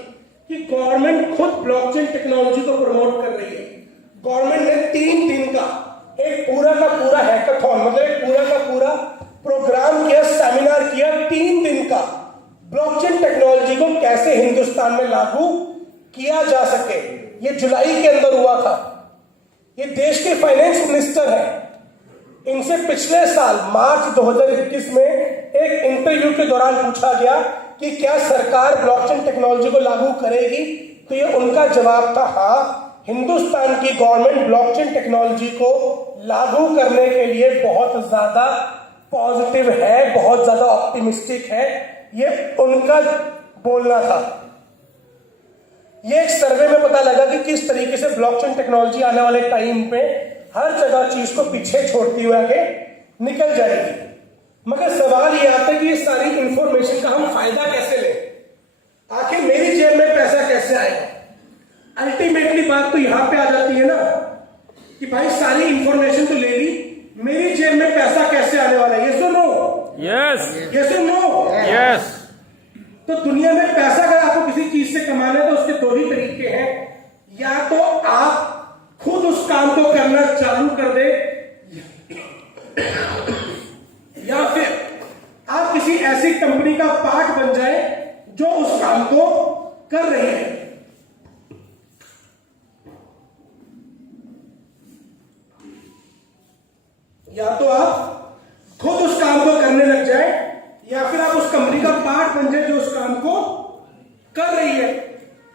कि गवर्नमेंट खुद ब्लॉकचेन टेक्नोलॉजी को प्रमोट कर रही है। गवर्नमेंट ने 3 दिन का एक पूरा का पूरा हैकाथॉन, मतलब एक पूरा का पूरा प्रोग्राम किया, सेमिनार किया 3 दिन का, ब्लॉकचेन टेक्नोलॉजी को कैसे हिंदुस्तान में लागू किया जा सके। ये जुलाई के अंदर हुआ था। ये देश के फाइनेंस मिनिस्टर हैं, इनसे पिछले साल मार्च 2021 में एक इंटरव्यू के दौरान पूछा गया कि क्या सरकार ब्लॉकचेन टेक्नोलॉजी को लागू करेगी, तो ये उनका जवाब था हाँ, हिंदुस्तान की गवर्नमेंट ब्लॉकचेन टेक्नोलॉजी को लागू करने के लिए बहुत ज्यादा पॉजिटिव है, बहुत ज्यादा ऑप्टिमिस्टिक है, ये उनका बोलना था। ये एक सर्वे में पता लगा कि किस तरीके से ब्लॉकचेन टेक्नोलॉजी आने वाले टाइम पे हर जगह चीज को पीछे छोड़ती हुए आगे निकल जाएगी। मगर सवाल ये आता है कि ये सारी इंफॉर्मेशन का हम फायदा कैसे लें, आखिर मेरी जेब में पैसा कैसे आएगा। अल्टीमेटली बात तो यहां पे आ जाती है ना कि भाई सारी इंफॉर्मेशन तो ले ली, मेरी जेब में पैसा कैसे आने वाला है। यस और नो? यस। यस और नो? यस। तो दुनिया में पैसा अगर आपको किसी चीज से कमाना है तो उसके 2 ही तरीके हैं, या तो आप खुद उस काम को करना चालू कर दे, या फिर आप किसी ऐसी कंपनी का पार्ट बन जाए जो उस काम को कर रही है। या तो आप खुद उस काम को करने लग जाए, या फिर आप उस कंपनी का पार्ट बन जाए जो उस काम को कर रही है।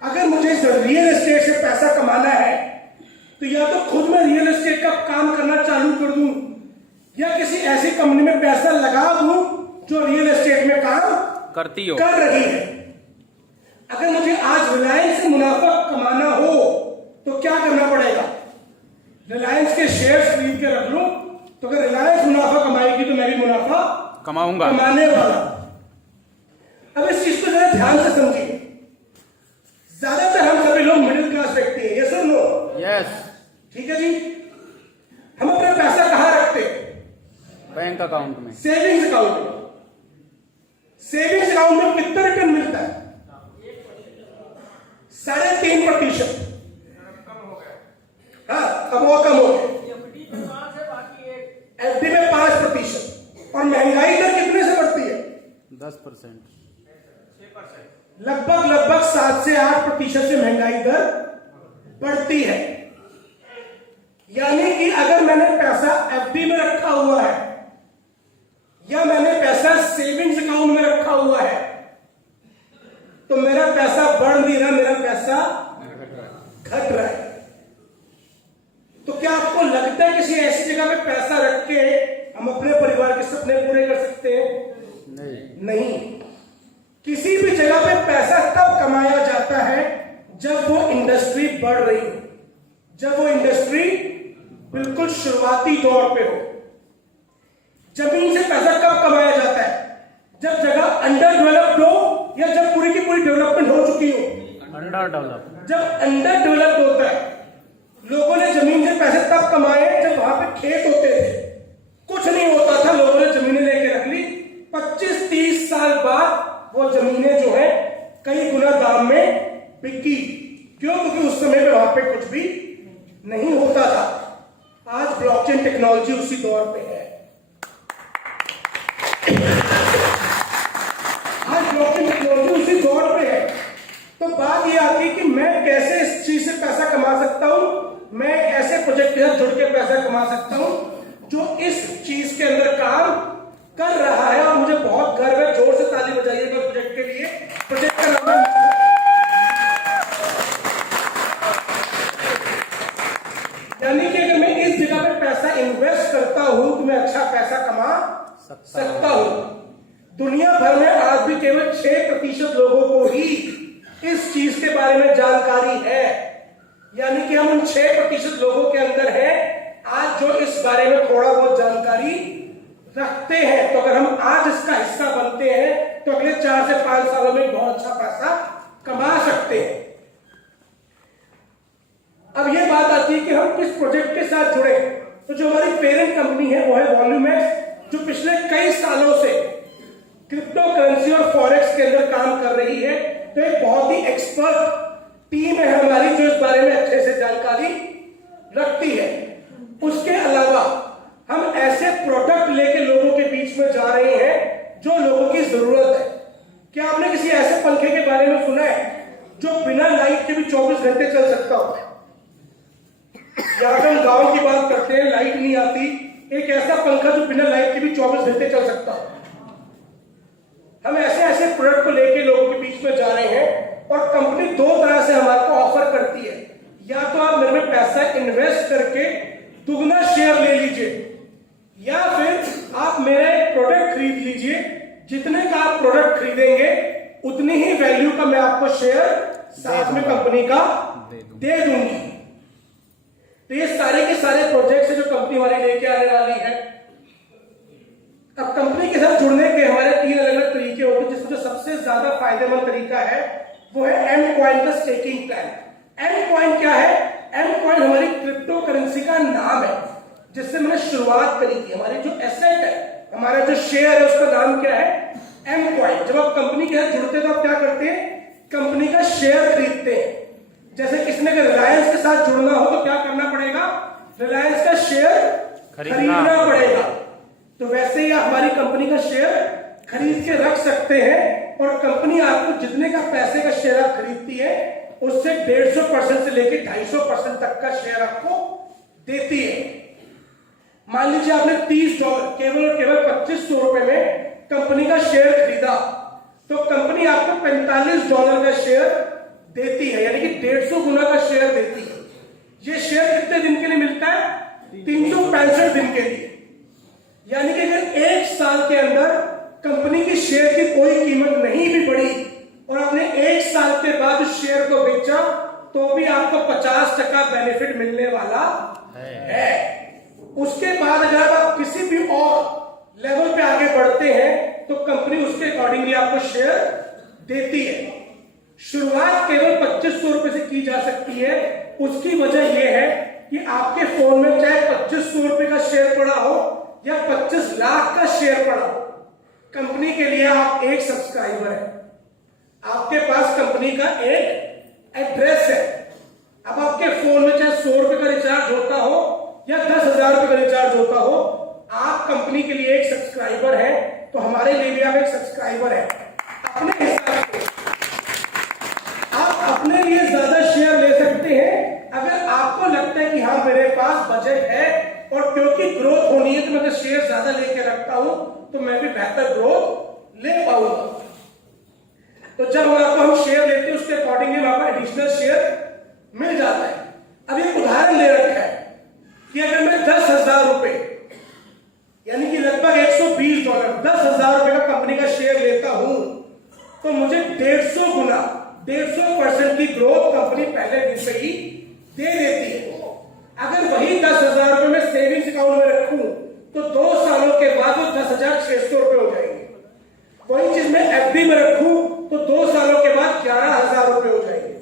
अगर मुझे रियल एस्टेट से पैसा कमाना है तो या तो खुद में रियल एस्टेट का काम करना चालू कर दूं, या किसी ऐसी कंपनी में पैसा लगा दूं जो रियल एस्टेट में काम करती हो, कर रही है। अगर मुझे आज रिलायंस से मुनाफा कमाना हो तो क्या करना पड़ेगा? रिलायंस के शेयर्स खरीद के रख लूं, तो अगर रिलायंस मुनाफा कमाएगी तो मैं भी मुनाफा कमाऊंगा, कमाने वाला। अब इस चीज को जरा ध्यान से समझिए। ज्यादातर हम सभी लोग मिडिल क्लास व्यक्ति हैं, यस और नो? यस। ठीक है जी। हम अपना पैसा कहां रखते हैं? बैंक अकाउंट में, सेविंग्स अकाउंट में। सेविंग्स अकाउंट में कितना रिटर्न मिलता है? 3.5%। हाँ, कम हो गया। एफडी में 5%। और महंगाई दर कितने से बढ़ती है? 10%। लगभग 7 से 8% से महंगाई दर बढ़ती है। यानी कि अगर मैंने पैसा एफडी में रखा हुआ है या मैंने पैसा सेविंग्स अकाउंट में रखा हुआ है, तो मेरा पैसा बढ़ नहीं रहा, मेरा पैसा घट रहा है। तो क्या आपको लगता है किसी ऐसी जगह पे पैसा रख के हम अपने परिवार के सपने पूरे कर सकते हैं? नहीं। किसी भी जगह पे पैसा तब कमाया जाता है जब वो इंडस्ट्री बढ़ रही हो, जब वो इंडस्ट्री बिल्कुल शुरुआती दौर पे हो। जमीन से पैसा कब कमाया जाता है? जब जगह अंडर डेवलप्ड हो या जब पूरी की पूरी डेवलपमेंट हो चुकी हो। Under develop. जब अंडर डेवलप्ड होता है, लोगों ने जमीन से पैसे तब कमाए जब वहां पे खेत होते थे, कुछ नहीं होता था, लोगों ने जमीनें लेके रख ली। 25-30 साल बाद वो जमीनें जो है कई गुना दाम में बिकी। क्यों? क्योंकि उस समय पे वहां पे कुछ भी नहीं होता था। आज ब्लॉकचेन टेक्नोलॉजी उसी दौर पे है। आज ब्लॉकचेन टेक्नोलॉजी उसी दौर पे है। तो बात ये आती है कि मैं कैसे इस चीज से पैसा कमा सकता हूं, मैं एक ऐसे प्रोजेक्ट के साथ जुड़ के पैसा कमा सकता हूं जो इस चीज के अंदर काम कर रहा है। और मुझे बहुत गर्व है, जोर से ताली बजाइएगा प्रोजेक्ट के लिए। प्रोजेक्ट का नाम है, यानी कि अगर मैं इस जगह पे पैसा इन्वेस्ट करता हूं तो मैं अच्छा पैसा कमा सकता हूं। दुनिया भर में आज भी केवल 6% लोगों को ही इस चीज के बारे में जानकारी है। यानी कि हम उन 6% लोगों के अंदर हैं आज जो इस बारे में थोड़ा बहुत जानकारी रखते हैं। तो अगर हम आज इसका हिस्सा बनते हैं तो अगले 4 से 5 सालों में बहुत अच्छा पैसा कमा सकते हैं। अब ये बात आती है कि हम किस प्रोजेक्ट के साथ जुड़े। तो जो हमारी पेरेंट कंपनी है वो है वॉल्यूमेक्स, जो पिछले कई सालों से क्रिप्टो करेंसी और फॉरेक्स के अंदर काम कर रही है। तो एक बहुत ही एक्सपर्ट टीम है हमारी जो इस बारे में अच्छे से जानकारी रखती है। उसके अलावा हम ऐसे प्रोडक्ट लेके लोगों के बीच में जा रहे हैं जो लोगों की जरूरत है। क्या आपने किसी ऐसे पंखे के बारे में सुना है जो बिना लाइट के भी 24 घंटे चल सकता हो? या अगर हम गांव की बात करते हैं, लाइट नहीं आती, एक ऐसा पंखा जो बिना लाइट के भी 24 घंटे चल सकता हो। हम ऐसे ऐसे प्रोडक्ट को लेके लोगों के बीच में जा रहे हैं और कंपनी दो तरह से हमारे को ऑफर करती है। या तो आप मेरे में पैसा इन्वेस्ट करके दुगना शेयर ले लीजिए, या फिर आप मेरा एक प्रोडक्ट खरीद लीजिए, जितने का आप प्रोडक्ट खरीदेंगे उतनी ही वैल्यू का मैं आपको शेयर साथ में कंपनी का दे दूंगी। तो ये सारे के सारे प्रोजेक्ट्स है जो कंपनी वाले लेके आने वाली है। अब कंपनी के साथ जुड़ने के हमारे 3 अलग अलग तरीके होते हैं, जिसमें जो सबसे ज्यादा फायदेमंद तरीका है वो है एम कॉइन का स्टेकिंग प्लान। एम कॉइन क्या है? एम कॉइन हमारी क्रिप्टो करेंसी का नाम है जिससे मैंने शुरुआत करी थी। हमारी जो एसेट है, हमारा जो शेयर है, उसका नाम क्या है? M coin. जब आप कंपनी के साथ जुड़ते हैं तो आप क्या करते हैं? कंपनी का शेयर खरीदते हैं। जैसे किसी ने रिलायंस के साथ जुड़ना हो तो क्या करना पड़ेगा? रिलायंस का शेयर खरीदना पड़ेगा। तो वैसे ही आप हमारी कंपनी का शेयर खरीद के रख सकते हैं और कंपनी आपको जितने का पैसे का शेयर आप खरीदती है उससे 150% से लेकर 250% तक का शेयर आपको देती है। मान लीजिए आपने $30 केवल और केवल $2500 में कंपनी का शेयर खरीदा तो कंपनी आपको $45 का शेयर देती है, यानी कि 150 गुना का शेयर देती है। ये शेयर कितने दिन के लिए मिलता है? 365 दिन के लिए। यानी कि अगर 1 साल के अंदर कंपनी की शेयर की कोई कीमत नहीं भी बढ़ी और आपने 1 साल के बाद उस शेयर को बेचा तो भी आपको 50% बेनिफिट मिलने वाला है। उसके बाद अगर आप किसी भी और लेवल पे आगे बढ़ते हैं तो कंपनी उसके अकॉर्डिंगली आपको शेयर देती है। शुरुआत केवल $2500 से की जा सकती है। उसकी वजह यह है कि आपके फोन में चाहे $2500 का शेयर पड़ा हो या 25 लाख का शेयर पड़ा हो, कंपनी के लिए आप एक सब्सक्राइबर है। आपके पास कंपनी का एक एड्रेस है। अब आपके फोन में चाहे $100 का रिचार्ज होता हो या 10,000 रुपए का रिचार्ज होता हो, आप कंपनी के लिए एक सब्सक्राइबर है। तो हमारे लिए भी आप एक सब्सक्राइबर है। अपने हिसाब से आप अपने लिए ज्यादा शेयर ले सकते हैं अगर आपको लगता है कि हाँ मेरे पास बजट है और क्योंकि ग्रोथ होनी है तो मैं अगर शेयर ज्यादा लेके रखता हूं तो मैं भी बेहतर ग्रोथ ले पाऊंगा। तो जब हम शेयर लेते हैं उसके अकॉर्डिंगली आपको एडिशनल शेयर मिल जाता है। अब एक उदाहरण ले रखा है कि अगर मैं 10,000 रुपए यानी कि लगभग $120 $10,000 का कंपनी का शेयर लेता हूं तो मुझे 150 गुना 150% की ग्रोथ कंपनी पहले दिन से ही दे देती है। अगर वही 10,000 रुपए में सेविंग्स अकाउंट में रखूं तो 2 सालों के बाद वो 10,600 रुपए हो जाएंगे। वही चीज मैं एफडी में रखूं तो 2 सालों के बाद 11,000 रुपए हो जाएंगे।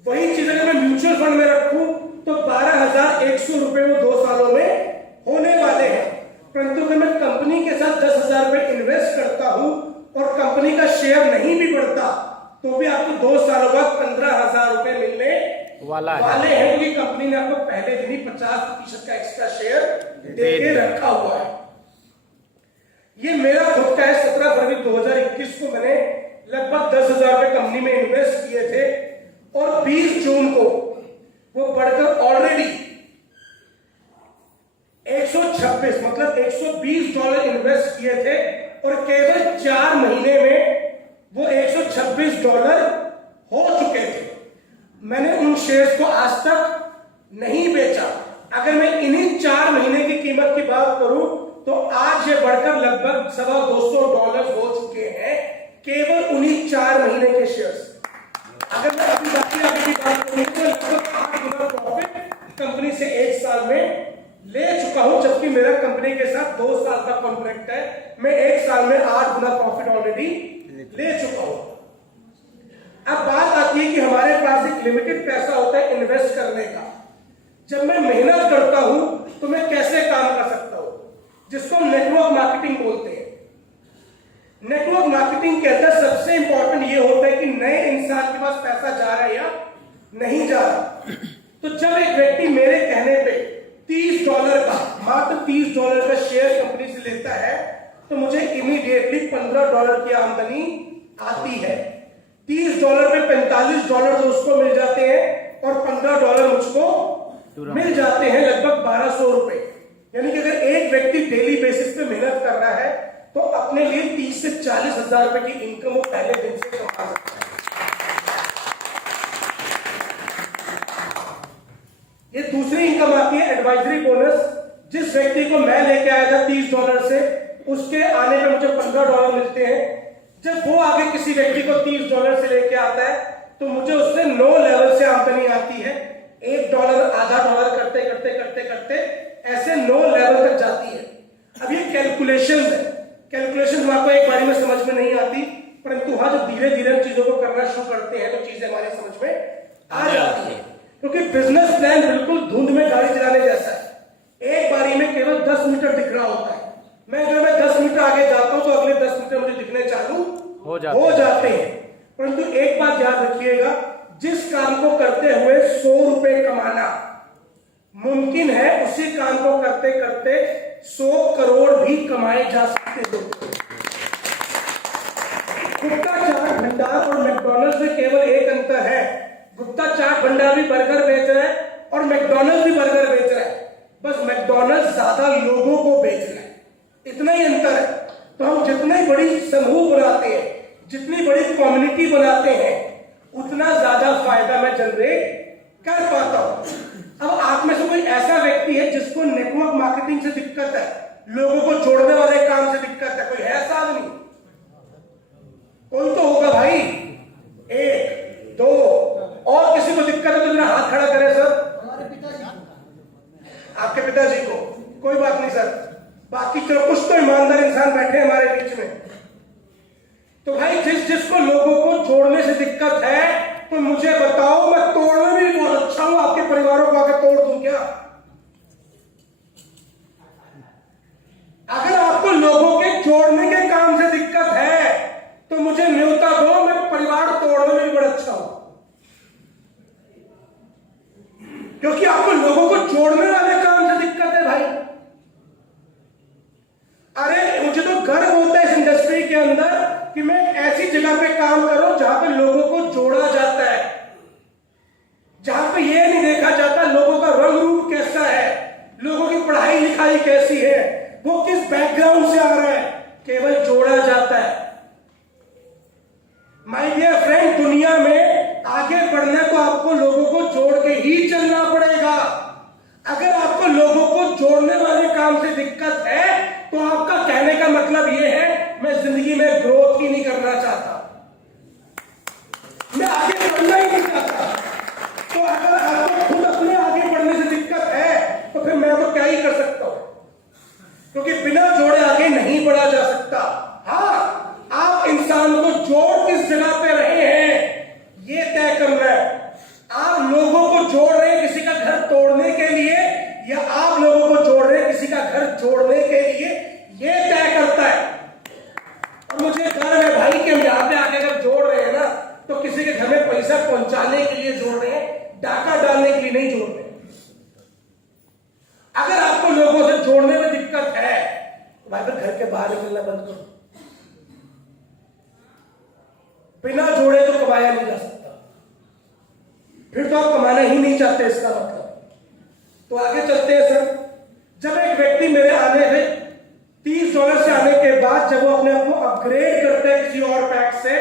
वही चीज अगर मैं म्यूचुअल फंड में रखूं तो 12,100 रुपए वो 2 सालों में होने वाले हैं। परंतु अगर मैं कंपनी के साथ 10,000 रुपए इन्वेस्ट करता हूं और कंपनी का शेयर नहीं भी बढ़ता तो भी आपको 2 सालों बाद 15,000 रुपए मिलने वाले हैं, क्योंकि कंपनी ने आपको पहले दिन ही 50% का एक्स्ट्रा शेयर दे के रखा हुआ है। ये मेरा खुद का है। 17 फरवरी 2021 को मैंने लगभग 10,000 रुपए कंपनी में इन्वेस्ट किए थे और 20 जून को वो बढ़कर ऑलरेडी 126 मतलब $120 इन्वेस्ट किए थे और केवल 4 महीने में वो $126 हो चुके थे। मैंने उन शेयर्स को आज तक नहीं बेचा। अगर मैं इन्हीं 4 महीने की कीमत की बात करूं तो आज ये बढ़कर लगभग $200 हो चुके हैं केवल उन्हीं 4 महीने के शेयर्स। अगर मैं अभी बात करूं तो लगभग 8 गुना प्रॉफिट कंपनी से 1 साल में ले चुका हूं, जबकि मेरा कंपनी के साथ 2 साल का कॉन्ट्रैक्ट है। मैं 1 साल में 8 गुना प्रॉफिट ऑलरेडी ले चुका हूं। अब बात आती है कि हमारे पास एक लिमिटेड पैसा होता है इन्वेस्ट करने का। जब मैं मेहनत करता हूं तो मैं कैसे काम कर सकता हूं, जिसको नेटवर्क मार्केटिंग बोलते हैं। नेटवर्क मार्केटिंग के अंदर सबसे इंपॉर्टेंट ये होता है कि नए इंसान के पास पैसा जा रहा है या नहीं जा रहा। तो जब एक व्यक्ति मेरे कहने पे $30 $30 का, मात्र $30 का शेयर कंपनी से लेता है तो मुझे इमीडिएटली $15 की आमदनी आती है। $30 पे $45 तो उसको मिल जाते हैं और $15 मुझको मिल जाते हैं, लगभग ₹1200। यानी कि अगर एक व्यक्ति डेली बेसिस पे मेहनत कर रहा है तो अपने लिए 30 से 40 हजार रुपए की इनकम वो पहले दिन से कमा सकता है। ये दूसरी इनकम आती है एडवाइजरी बोनस। जिस व्यक्ति को मैं लेके आया था $30 से, उसके आने पे मुझे $15 मिलते हैं। जब वो आगे किसी व्यक्ति को $30 से लेके आता है तो मुझे उससे 9 लेवल से आमदनी आती है। $1, आधा डॉलर करते करते करते करते ऐसे 9 लेवल तक जाती है। अब ये कैलकुलेशन है, कैलकुलेशन आपको एक बारी में समझ में नहीं आती, परंतु हाँ जब धीरे धीरे चीजों को करना शुरू करते हैं तो चीजें हमारी समझ में आ जाती है। क्योंकि बिजनेस प्लान बिल्कुल धुंध में गाड़ी चलाने जैसा है। एक बारी में केवल 10 मीटर दिख रहा होता है। अगर मैं 10 मीटर आगे जाता हूं तो अगले 10 मीटर मुझे दिखने चालू हो जाते हैं। परंतु एक बात याद रखिएगा, जिस काम को करते हुए 100 रुपए कमाना मुमकिन है, उसी काम को करते करते 100 करोड़ भी कमाए जा सकते हैं। गुप्ता चाट भंडार और मैकडॉनल्ड्स में केवल एक अंतर है, गुप्ता चाट भंडार भी बर्गर बेच रहा है और मैकडॉनल्ड्स भी बर्गर बेच रहा है, बस मैकडॉनल्ड्स ज्यादा लोगों को बेच रहा है, इतना ही अंतर है। तो हम जितनी बड़ी समूह बनाते हैं, जितनी बड़ी कम्युनिटी बनाते हैं, उतना ज्यादा फायदा मैं जनरेट कर पाता हूं। अब आप में से कोई ऐसा व्यक्ति है जिसको नेटवर्क मार्केटिंग से दिक्कत है, लोगों को जोड़ने वाले काम से दिक्कत है, कोई है ऐसा आदमी? कोई तो होगा भाई, 1 2 और किसी को दिक्कत है तो जरा हाथ खड़ा करें सर। आपके पिताजी को? कोई बात नहीं सर, बाकी चलो कुछ तो ईमानदार इंसान बैठे हमारे बीच में। तो भाई जिसको लोगों को जोड़ने से दिक्कत है तो मुझे बताओ, मैं तोड़ने में भी बहुत अच्छा हूं, आपके परिवारों को आकर तोड़ दूं क्या? अगर आपको लोगों के जोड़ने के काम से दिक्कत है तो मुझे न्योता दो, मैं परिवार तोड़ने में भी बड़ा अच्छा हूं, क्योंकि आपको लोगों को जोड़ने वाले काम से दिक्कत है भाई। अरे मुझे तो गर्व होता है इस इंडस्ट्री के अंदर कि मैं ऐसी जगह पे काम कर रहा हूं जहां पे लोगों को जोड़ा जाता है, जहां पे ये नहीं देखा जाता लोगों का रंग रूप कैसा है, लोगों की पढ़ाई लिखाई कैसी है, वो किस बैकग्राउंड से आ रहा है, केवल जोड़ा जाता है। माय डियर फ्रेंड, दुनिया में आगे बढ़ना तो आपको लोगों को जोड़ के ही चलना पड़ेगा। अगर आपको लोगों को जोड़ने वाले काम से दिक्कत है तो आपका कहने का मतलब यह है मैं जिंदगी में ग्रोथ ही नहीं करना चाहता, मैं आगे बढ़ना ही नहीं चाहता। तो अगर आपको खुद अपने आगे बढ़ने से दिक्कत है तो फिर मैं तो क्या ही कर सकता हूं, क्योंकि बिना जोड़े आगे नहीं बढ़ा जा सकता। हाँ, आप इंसान को जोड़ किस जगह पे रहे हैं ये तय करना है। आप लोगों को जोड़ रहे हैं किसी का घर तोड़ने के लिए या आप लोगों को जोड़ रहे हैं किसी का घर जोड़ने के लिए, ये तय करता है। और मुझे गर्व है भाई कि हम यहां पे आके अगर जोड़ रहे हैं ना तो किसी के घर में पैसा पहुंचाने के लिए जोड़ रहे हैं, डाका डालने के लिए नहीं जोड़ रहे। अगर आपको लोगों से जोड़ने में दिक्कत है तो भाई फिर घर के बाहर निकलना बंद करो। बिना जोड़े तो कमाया नहीं जा सकता, फिर तो आप कमाना ही नहीं चाहते इसका मतलब। तो आगे चलते हैं सर। जब एक व्यक्ति मेरे आने से $30 से आने के बाद जब वो अपने आप को अपग्रेड करता है किसी और पैक से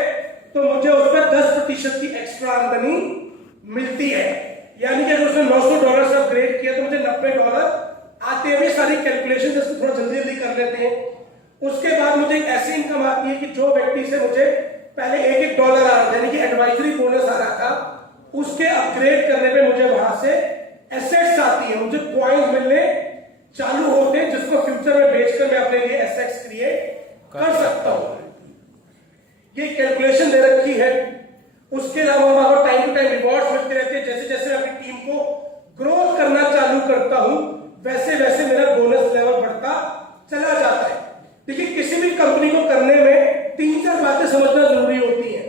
तो मुझे उस पर 10% की एक्स्ट्रा आमदनी मिलती है। यानी कि अगर उसने $900 से अपग्रेड किया तो मुझे $90 आते हैं। भी सारी कैलकुलेशन जैसे थोड़ा जल्दी जल्दी कर लेते हैं। उसके बाद मुझे एक ऐसी इनकम आती है कि जो व्यक्ति से मुझे पहले $1 आ रहा था, यानी कि एडवाइजरी बोनस आ रहा था, उसके अपग्रेड करने पे मुझे वहां से एसेट्स आती है, मुझे पॉइंट मिलने चालू होते हैं जिसको फ्यूचर में बेचकर मैं अपने लिए एसेट्स क्रिएट कर सकता हूं। ये कैलकुलेशन दे रखी है। उसके अलावा वहां टाइम टू टाइम रिवॉर्ड्स मिलते रहते हैं। जैसे जैसे मैं अपनी टीम को ग्रोथ करना चालू करता हूं वैसे वैसे मेरा बोनस लेवल बढ़ता चला जाता है। देखिए, किसी भी कंपनी को करने में 3-4 बातें समझना जरूरी होती है।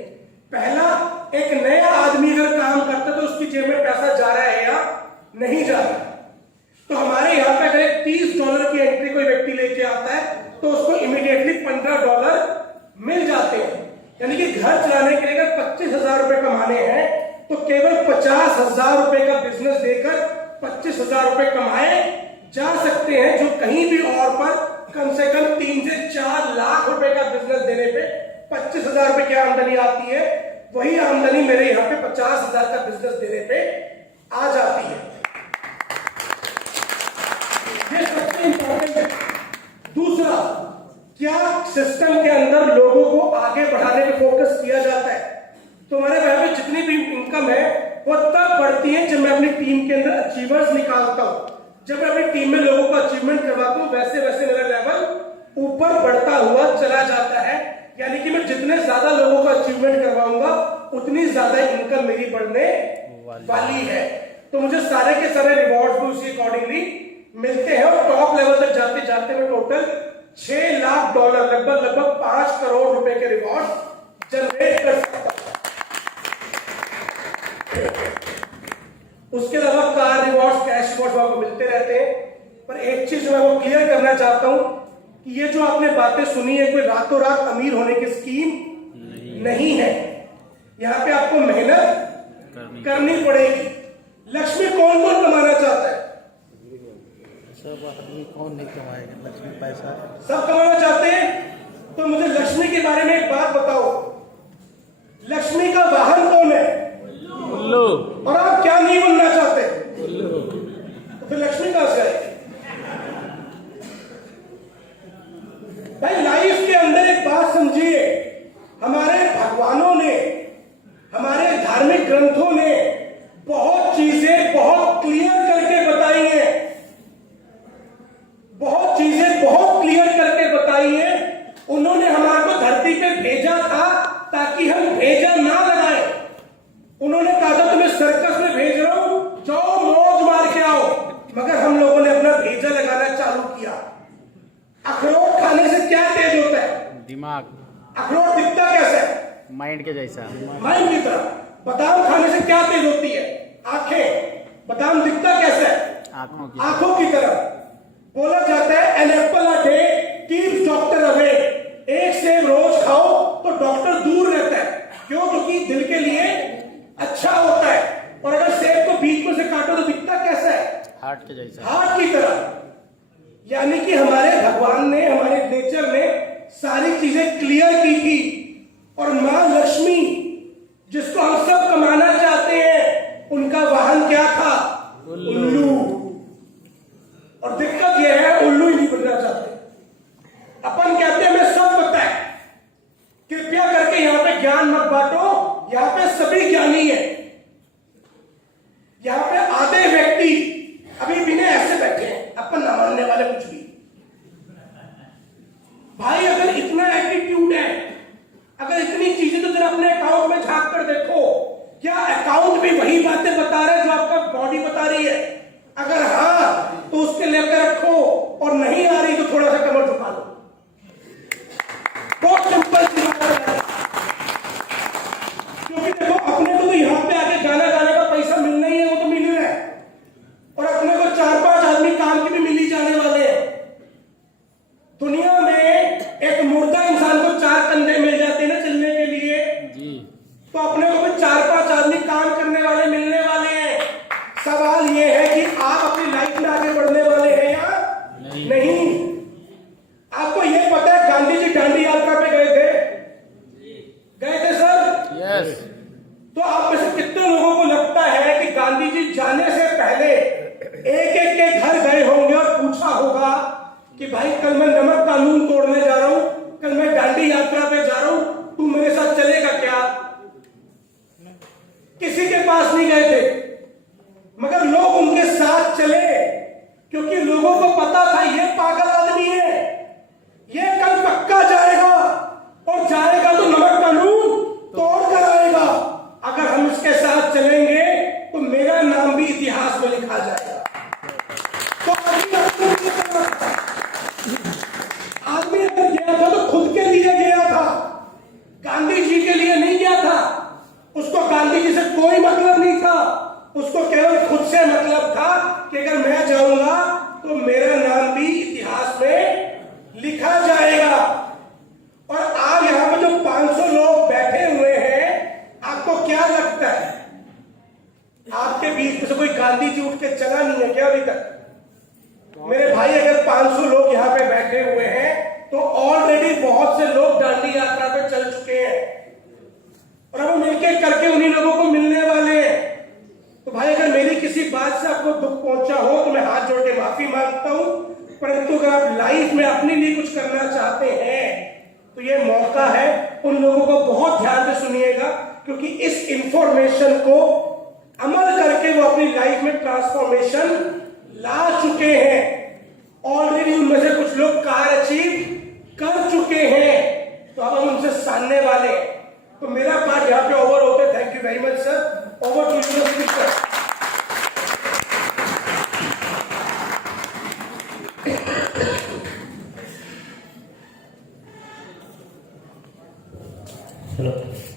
पहला, एक नया आदमी अगर काम करता है तो उसकी जेब में पैसा जा रहा है या नहीं जा रहा है। तो हमारे यहां पे कि घर चलाने के लिए अगर 25,000 रुपए कमाने हैं तो केवल 50,000 रुपए का बिजनेस देकर 25,000 रुपए कमाए जा सकते हैं, जो कहीं भी और पर कम से कम 3 से 4 लाख रुपए का बिजनेस देने पे 25,000 रुपए की आमदनी आती है। वही आमदनी मेरे यहाँ पे 50,000 का बिजनेस देने पे आ जाती है। ये सबसे इंपॉर्टेंट है। दूसरा, क्या सिस्टम के अंदर लोगों को आगे बढ़ाने पे फोकस किया जाता है? तो हमारे यहाँ पे जितनी भी इनकम है वो तब बढ़ती है जब मैं अपनी टीम के अंदर अचीवर्स निकालता हूं। जब मैं अपनी टीम में लोगों को अचीवमेंट करवाता हूं, वैसे वैसे मेरा लेवल ऊपर बढ़ता हुआ चला जाता है। यानी कि मैं जितने ज्यादा लोगों को अचीवमेंट करवाऊंगा उतनी ज्यादा इनकम मेरी बढ़ने वाली है। तो मुझे सारे के सारे रिवॉर्ड्स भी उसी अकॉर्डिंगली मिलते हैं और टॉप लेवल तक जाते जाते मैं टोटल $6 लाख लगभग 5 करोड़ रुपए के रिवॉर्ड जनरेट कर सकता हूं। उसके अलावा कार रिवॉर्ड्स, कैश रिवॉर्ड्स आपको मिलते रहते हैं। पर एक चीज मैं वो क्लियर करना चाहता हूं कि ये जो आपने बातें सुनी है कोई रातों रात अमीर होने की स्कीम नहीं है। यहाँ पे आपको मेहनत करनी पड़ेगी। लक्ष्मी कौन कौन कमाना चाहता है? सब आदमी कौन नहीं कमाएगा लक्ष्मी? पैसा सब कमाना चाहते हैं। तो मुझे लक्ष्मी के बारे में एक बात बताओ, लक्ष्मी का वाहन कौन है? उल्लू। और आप क्या नहीं बनना चाहते? तो फिर लक्ष्मी कहां से आएगी? भाई लाइफ के अंदर एक बात समझिए, हमारे भगवानों ने, हमारे धार्मिक ग्रंथों ने बहुत चीजें बहुत क्लियर करके बताई हैं, बहुत चीजें बहुत क्लियर करके बताई हैं। उन्होंने हमारे को धरती पे भेजा था ताकि हम भेजा ना लगाए। उन्होंने कहा था तुम्हें सर्कस में भेज रहा हूं, जाओ मौज मार के आओ, मगर हम लोगों ने अपना भेजा लगाना चालू किया। अखरोट खाने से क्या तेज होता है? दिमाग। अखरोट दिखता कैसे है? माइंड के जैसा। माइंड की तरह। बादाम खाने से क्या तेज होती है? आंखें। बादाम दिखता कैसे है? आंखों की तरह। बोला जाता है an apple a day keeps doctor away. एक सेब रोज खाओ तो डॉक्टर दूर रहता है। क्यों? क्योंकि दिल के लिए अच्छा होता है। और अगर सेब को बीच में से काटो तो दिखता कैसा है? हार्ट के जैसा। हार्ट की तरह। यानी कि हमारे भगवान ने, हमारे नेचर ने सारी चीजें क्लियर की थी। और मां लक्ष्मी जिसको हम सब कमाना चाहते हैं, उनका वाहन क्या था? उल्लू। और दिक्कत यह है उल्लू ही नहीं बनना चाहते। अपन कहते हैं हमें सब पता है, कृपया करके यहां पे ज्ञान मत बांटो। यहां पे सभी ज्ञानी है। यहां पे आधे व्यक्ति अभी भी ऐसे बैठे हैं, अपन ना मानने वाले कुछ भी। भाई अगर इतना एटीट्यूड है, अगर इतनी चीजें, तो जरा अपने अकाउंट में झांक कर देखो, क्या अकाउंट भी वही बातें बता रहे जो आपका बॉडी बता रही है? अगर हाँ तो उसके लेकर रखो, और नहीं आ रही तो थोड़ा सा कमर झुका लो। बहुत सिंपल सी बात है। क्योंकि देखो अपने को तो यहां पे आके गाना गाने का पैसा मिलना ही है, वो तो मिल ही रहा है। और अपने को 4-5 आदमी काम के भी मिल ही जाने वाले हैं। दुनिया में एक मुर्दा इंसान को 4 कंधे मिल जाते हैं ना चलने के लिए जी, तो अपने को भी 4-5 आदमी काम करने वाले मिलने वाले हैं। सवाल यह है कि आप अपनी लाइफ में आगे बढ़ने वाले हैं या नहीं? आपको यह पता है गांधी जी दांडी यात्रा पे गए थे? गए थे सर? यस। तो आप में से कितने लोगों को लगता है कि गांधी जी जाने से पहले एक एक के घर गए होंगे और पूछा होगा कि भाई कल मैं नमक कानून तोड़ने जा रहा हूं, कल मैं दांडी यात्रा पे जा रहा हूं, तू मेरे साथ चलेगा क्या? किसी के पास नहीं गए थे, मगर लोग उनके साथ चले क्योंकि लोगों को पता था ये पागल आदमी है, ये कल पक्का जाएगा और जाएगा तो नमक कानून तोड़ कर आएगा। अगर हम इसके साथ चलेंगे तो मेरा नाम भी इतिहास में लिखा जाएगा। तो आदमी अगर गया था तो खुद के लिए गया था, गांधी जी के लिए नहीं गया था। उसको गांधी जी से कोई मतलब नहीं था, उसको केवल खुद से मतलब था कि अगर मैं जाऊंगा तो मेरा नाम भी इतिहास में लिखा जाएगा। और आज यहां पर जो 500 लोग बैठे एक करके उन्हीं लोगों को मिलने वाले हैं। तो भाई अगर मेरी किसी बात से आपको दुख पहुंचा हो तो मैं हाथ जोड़ के माफी मांगता हूं, परंतु अगर आप लाइफ में अपने लिए कुछ करना चाहते हैं तो ये मौका है। उन लोगों को बहुत ध्यान से सुनिएगा, क्योंकि इस इंफॉर्मेशन को अमल करके वो अपनी लाइफ में ट्रांसफॉर्मेशन ला चुके हैं। ऑलरेडी उनमें से कुछ लोग कार अचीव कर चुके हैं, तो अब हम उनसे सानने वाले हैं। तो मेरा पार्ट यहाँ पे ओवर होते। Thank you very much sir. Over to you speaker. चलो।